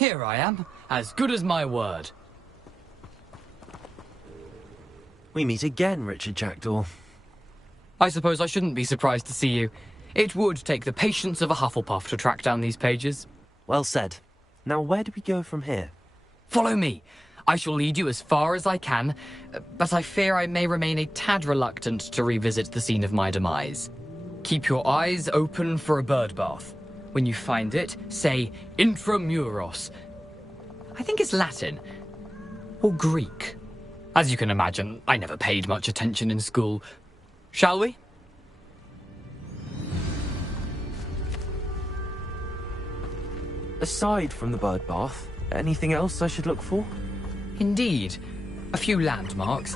Here I am, as good as my word. We meet again, Richard Jackdaw. I suppose I shouldn't be surprised to see you. It would take the patience of a Hufflepuff to track down these pages. Well said. Now where do we go from here? Follow me. I shall lead you as far as I can, but I fear I may remain a tad reluctant to revisit the scene of my demise. Keep your eyes open for a bird bath. When you find it, say Intramuros. I think it's Latin. Or Greek. As you can imagine, I never paid much attention in school. Shall we? Aside from the bird bath, anything else I should look for? Indeed. A few landmarks.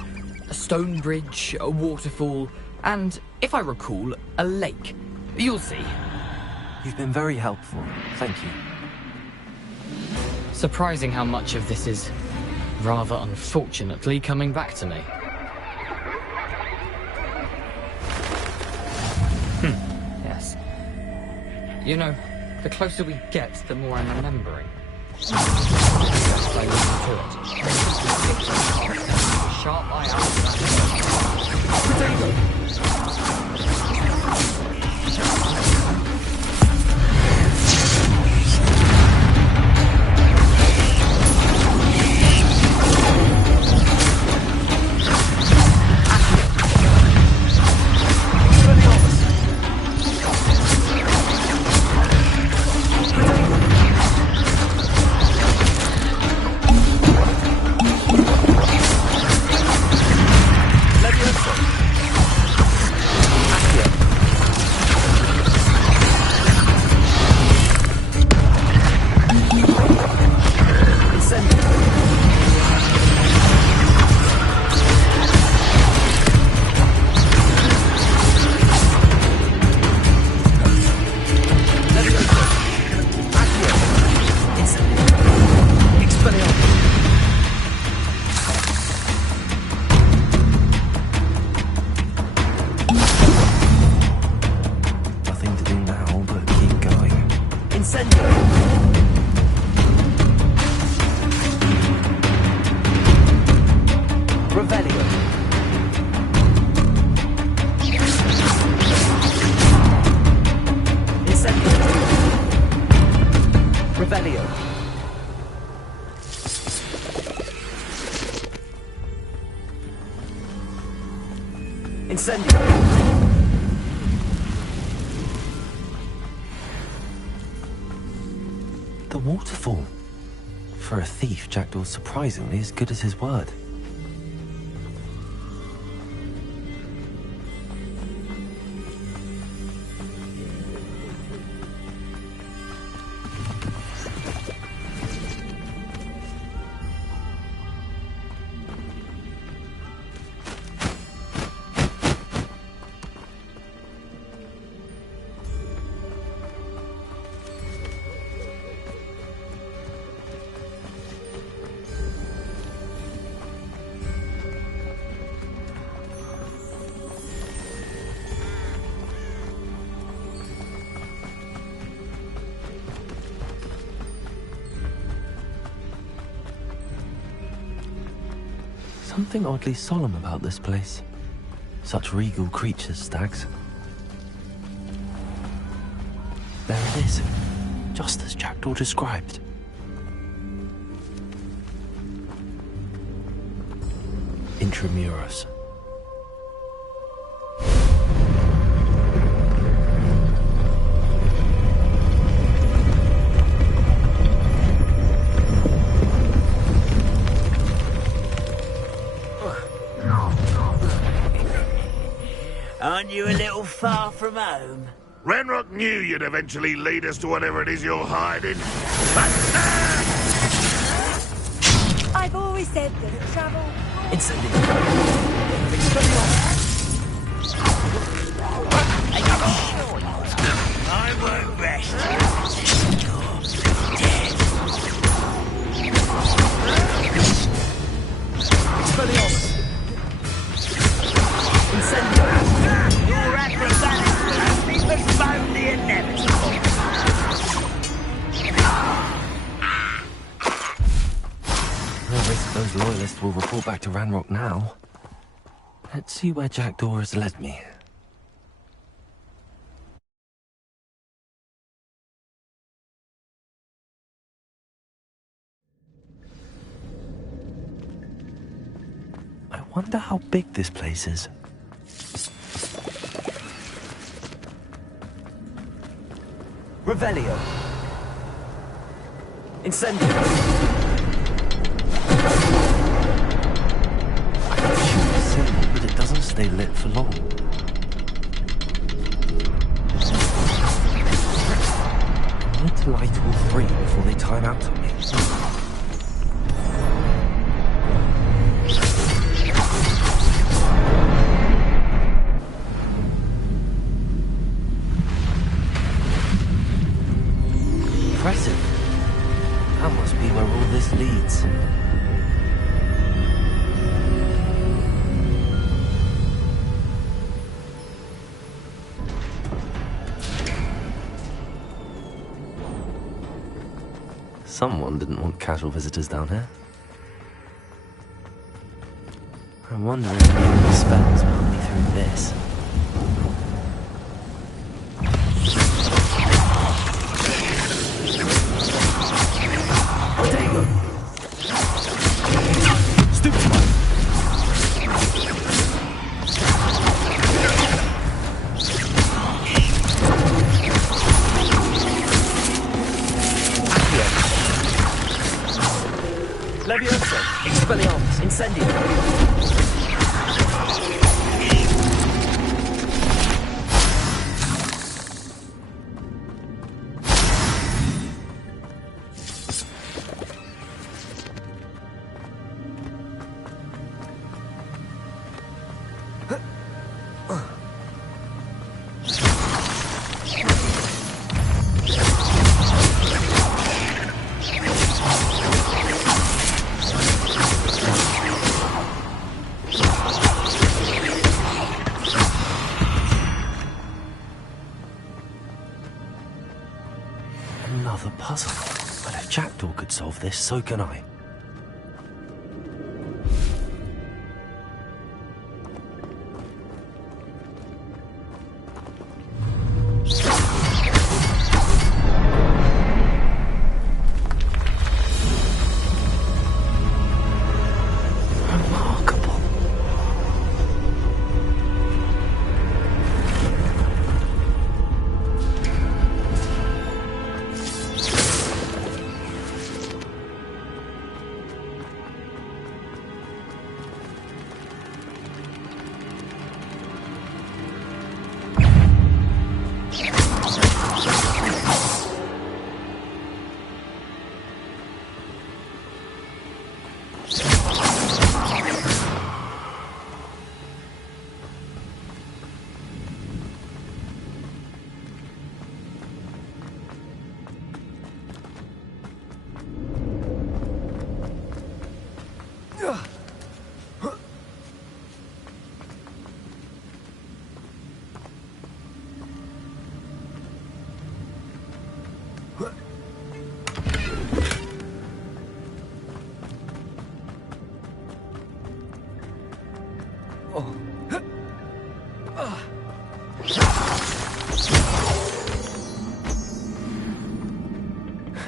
A stone bridge, a waterfall, and, if I recall, a lake. You'll see. You've been very helpful. Thank you. Surprising how much of this is, rather unfortunately, coming back to me. Yes. You know, the closer we get, the more I'm remembering. I listen to it. Sharp eye out. Potato! The waterfall. For a thief, Jackdaw's surprisingly as good as his word. Something oddly solemn about this place. Such regal creatures, stags. There it is, just as Jackdaw described. Intramuros. Aren't you a little far from home? Ranrock knew you'd eventually lead us to whatever it is you're hiding. I've always said that travel... I won't rest. Your acrobatics have been postponed the inevitable. least we'll report back to Ranrock now. Let's see where Jackdaw has led me. I wonder how big this place is. Revelio. Incendio. I can shoot the symbol, but it doesn't stay lit for long. I need to light all three before they time out on me. Impressive. That must be where all this leads. Someone didn't want casual visitors down here. I wonder if the spells will help me through this. Levioso. Expelliarmus. Incendio. Another puzzle. But if Jackdaw could solve this, so can I.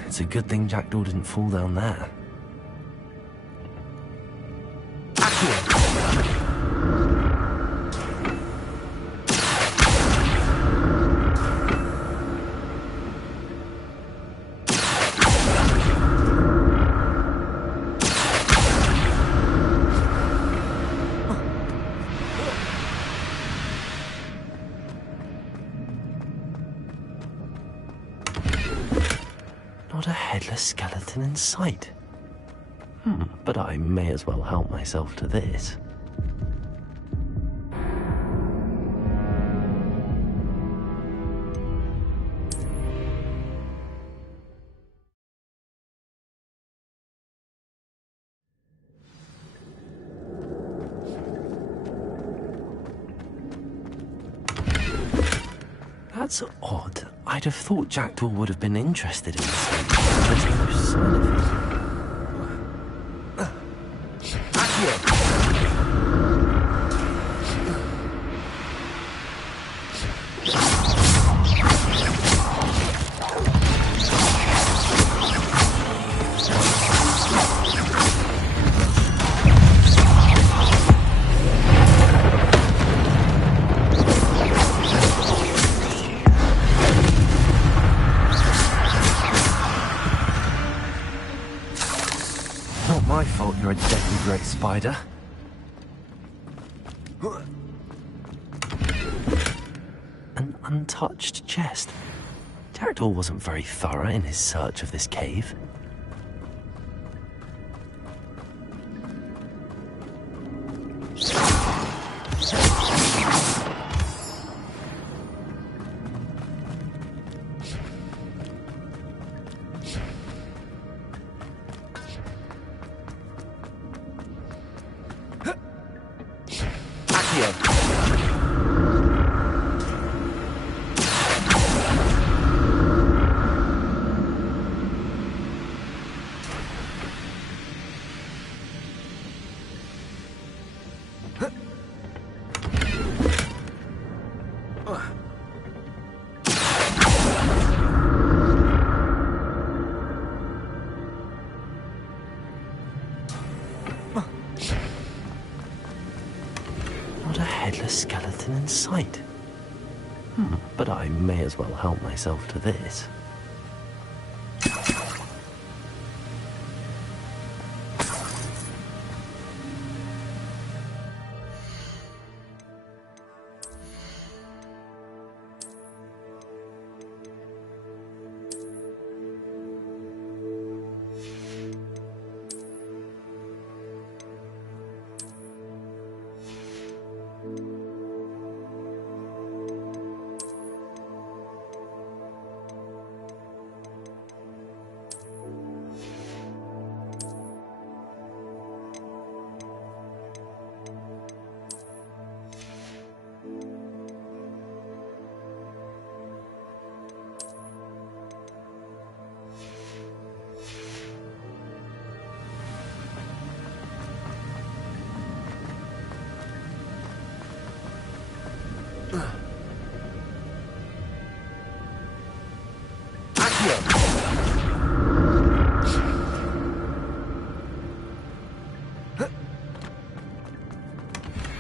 It's a good thing Jackdaw didn't fall down there. Not a headless skeleton in sight. But I may as well help myself to this. That's odd. I'd have thought Jackdaw would have been interested in this. There's no sign of it. Not my fault you're a deadly great spider. An untouched chest. Jackdaw wasn't very thorough in his search of this cave. Not a headless skeleton in sight. But I may as well help myself to this.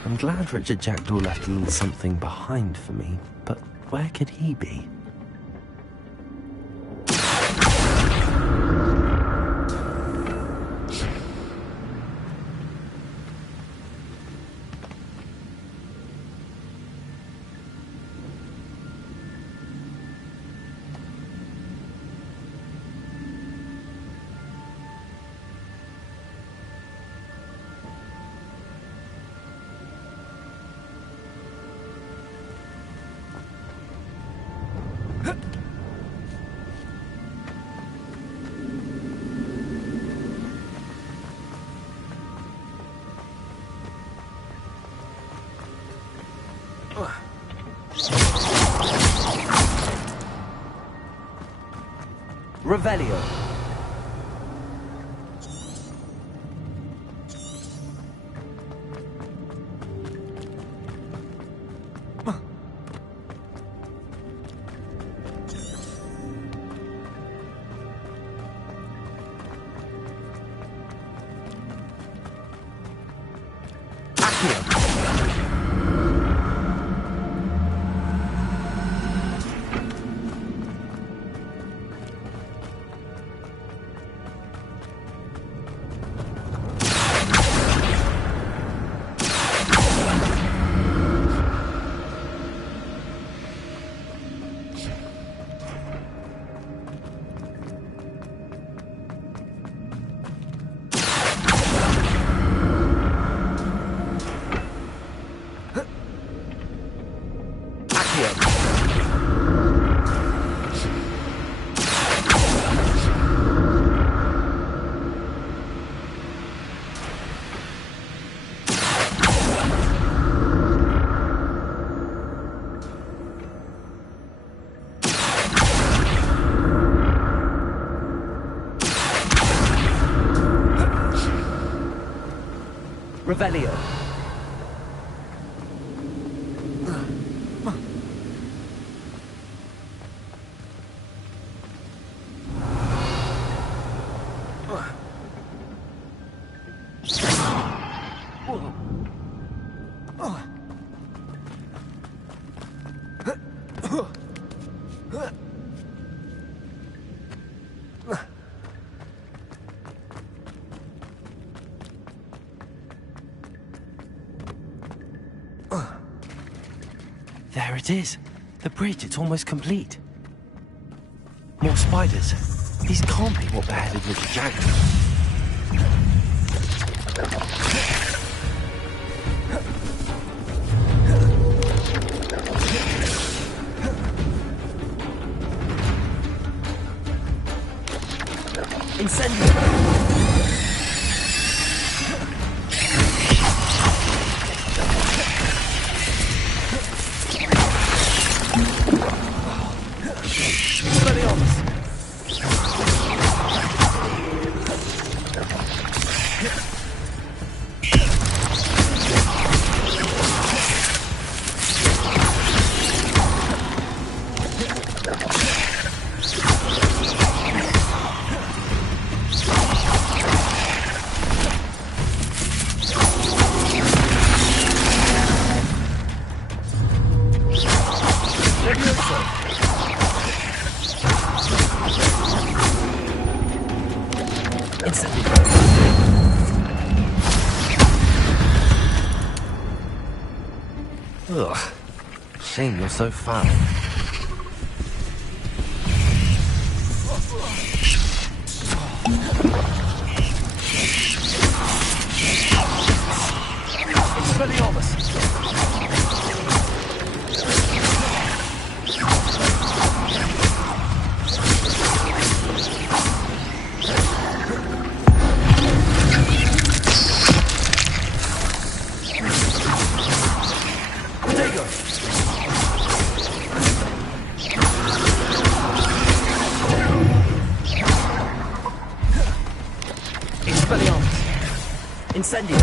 I'm glad Richard Jackdaw left a little something behind for me, but where could he be? Revelio. Revelio. There it is. The bridge, it's almost complete. More spiders. These can't be what beheaded Richard Jackdaw. Incendio. Ugh. Shame you're so foul. Incendio.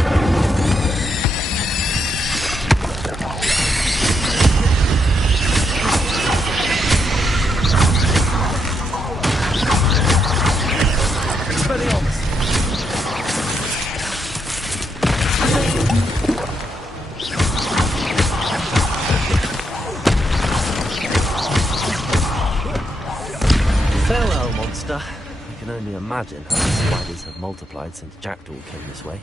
Farewell, monster. I can only imagine how the spiders have multiplied since Jackdaw came this way.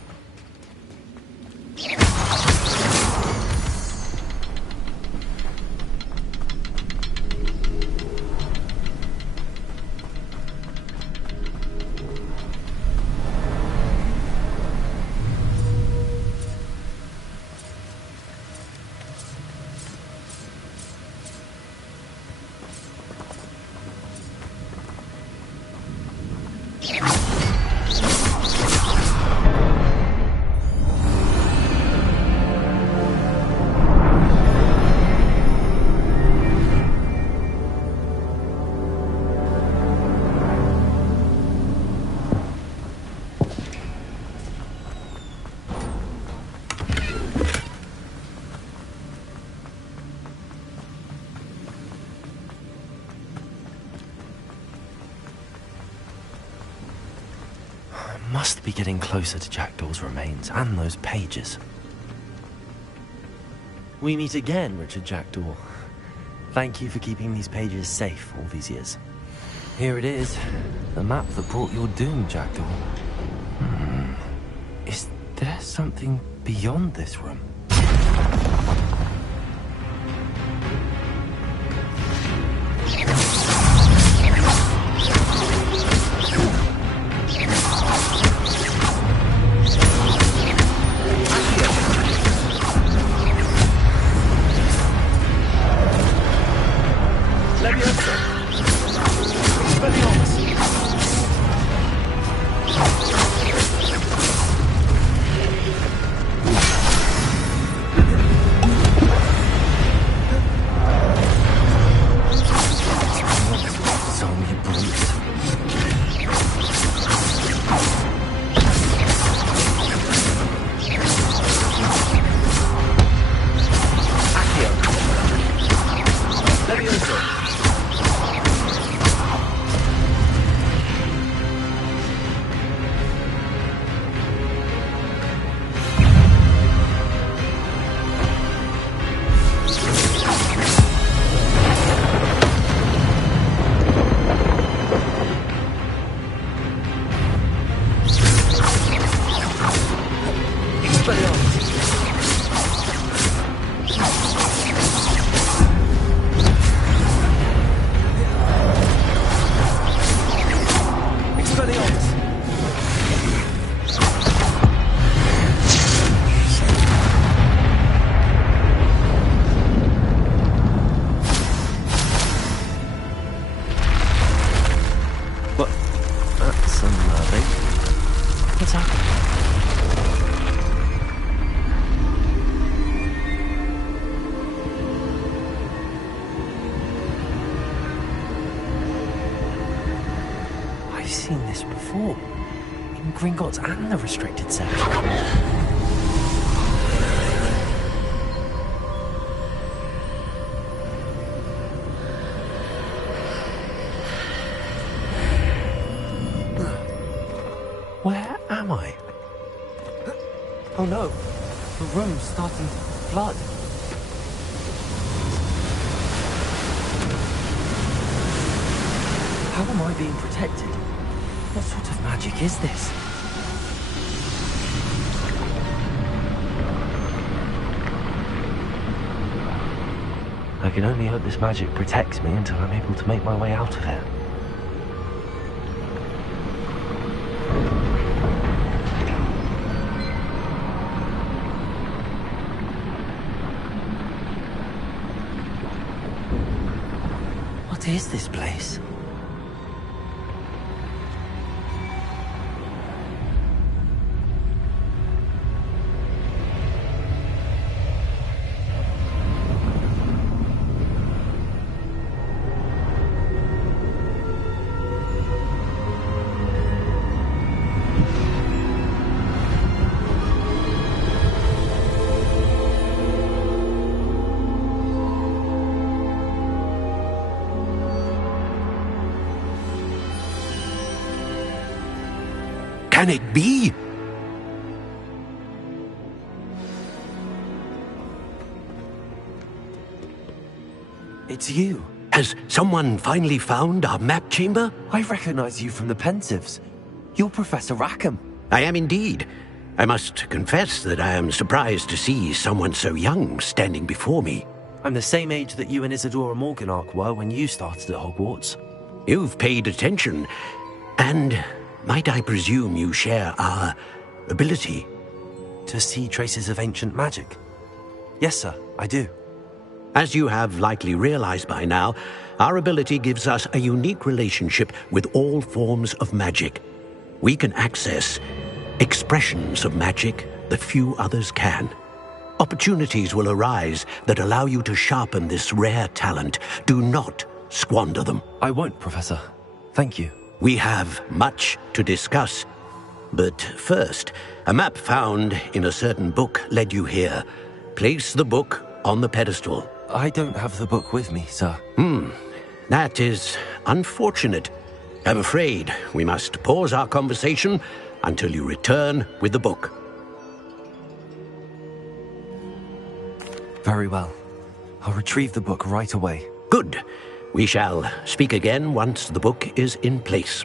Must be getting closer to Jackdaw's remains and those pages. We meet again, Richard Jackdaw. Thank you for keeping these pages safe all these years. Here it is, the map that brought your doom, Jackdaw. Is there something beyond this room? this before. In Gringotts and the restricted section. Where am I? Oh no, the room's starting to flood. How am I being protected? What sort of magic is this? I can only hope this magic protects me until I'm able to make my way out of here. What is this place? Can it be? It's you. Has someone finally found our map chamber? I recognize you from the Pensieves. You're Professor Rackham. I am indeed. I must confess that I am surprised to see someone so young standing before me. I'm the same age that you and Isadora Morganach were when you started at Hogwarts. You've paid attention, and might I presume you share our ability? To see traces of ancient magic? Yes, sir, I do. As you have likely realized by now, our ability gives us a unique relationship with all forms of magic. We can access expressions of magic that few others can. Opportunities will arise that allow you to sharpen this rare talent. Do not squander them. I won't, Professor. Thank you. We have much to discuss. But first, a map found in a certain book led you here. Place the book on the pedestal. I don't have the book with me, sir. That is unfortunate. I'm afraid we must pause our conversation until you return with the book. Very well. I'll retrieve the book right away. Good. We shall speak again once the book is in place.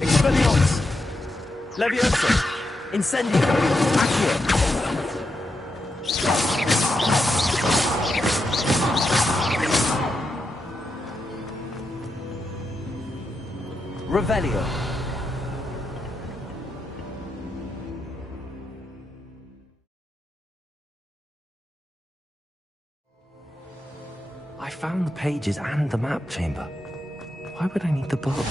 Expelliarmus! Leviosa! Incendio! Accio! Revelio! I found the pages and the map chamber. Why would I need the book?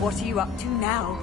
What are you up to now?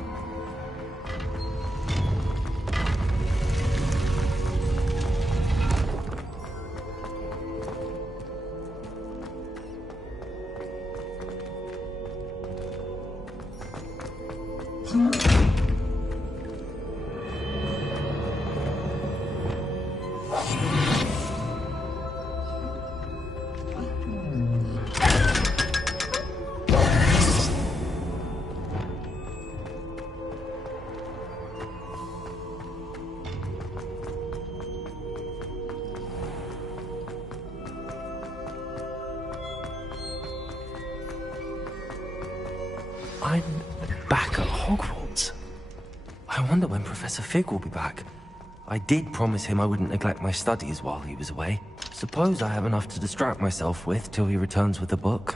I'm back at Hogwarts. I wonder when Professor Fig will be back. I did promise him I wouldn't neglect my studies while he was away. Suppose I have enough to distract myself with till he returns with the book.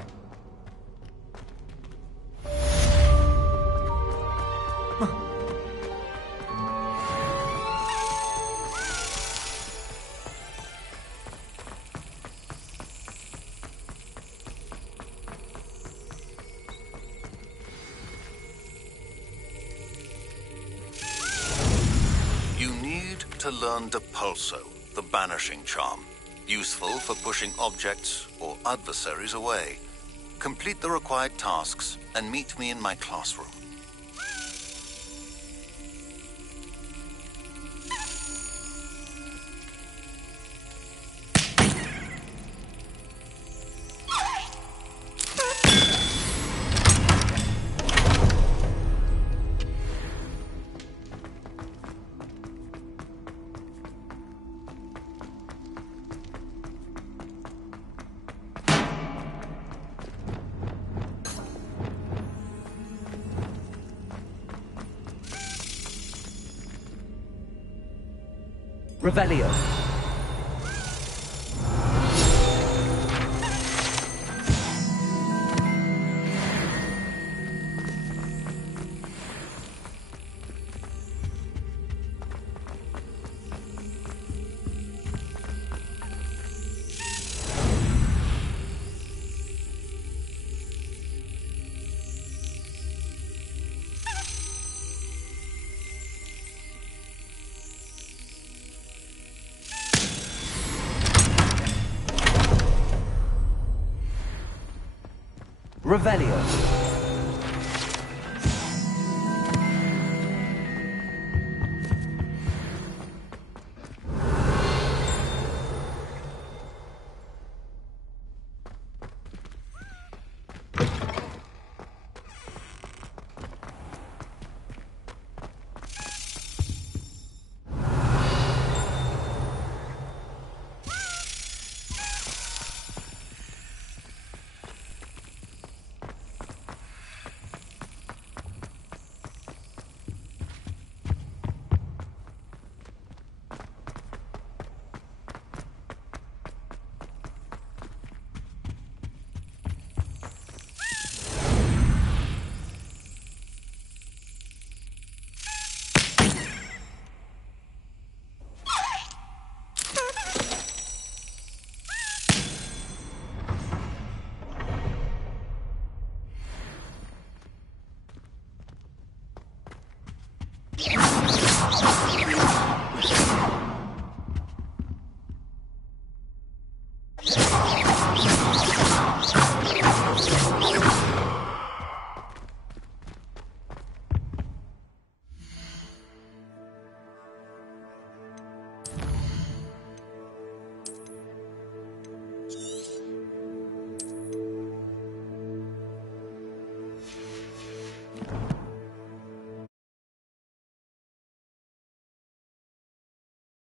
To learn Depulso, the banishing charm, useful for pushing objects or adversaries away. Complete the required tasks and meet me in my classroom. Revelio. Revelio.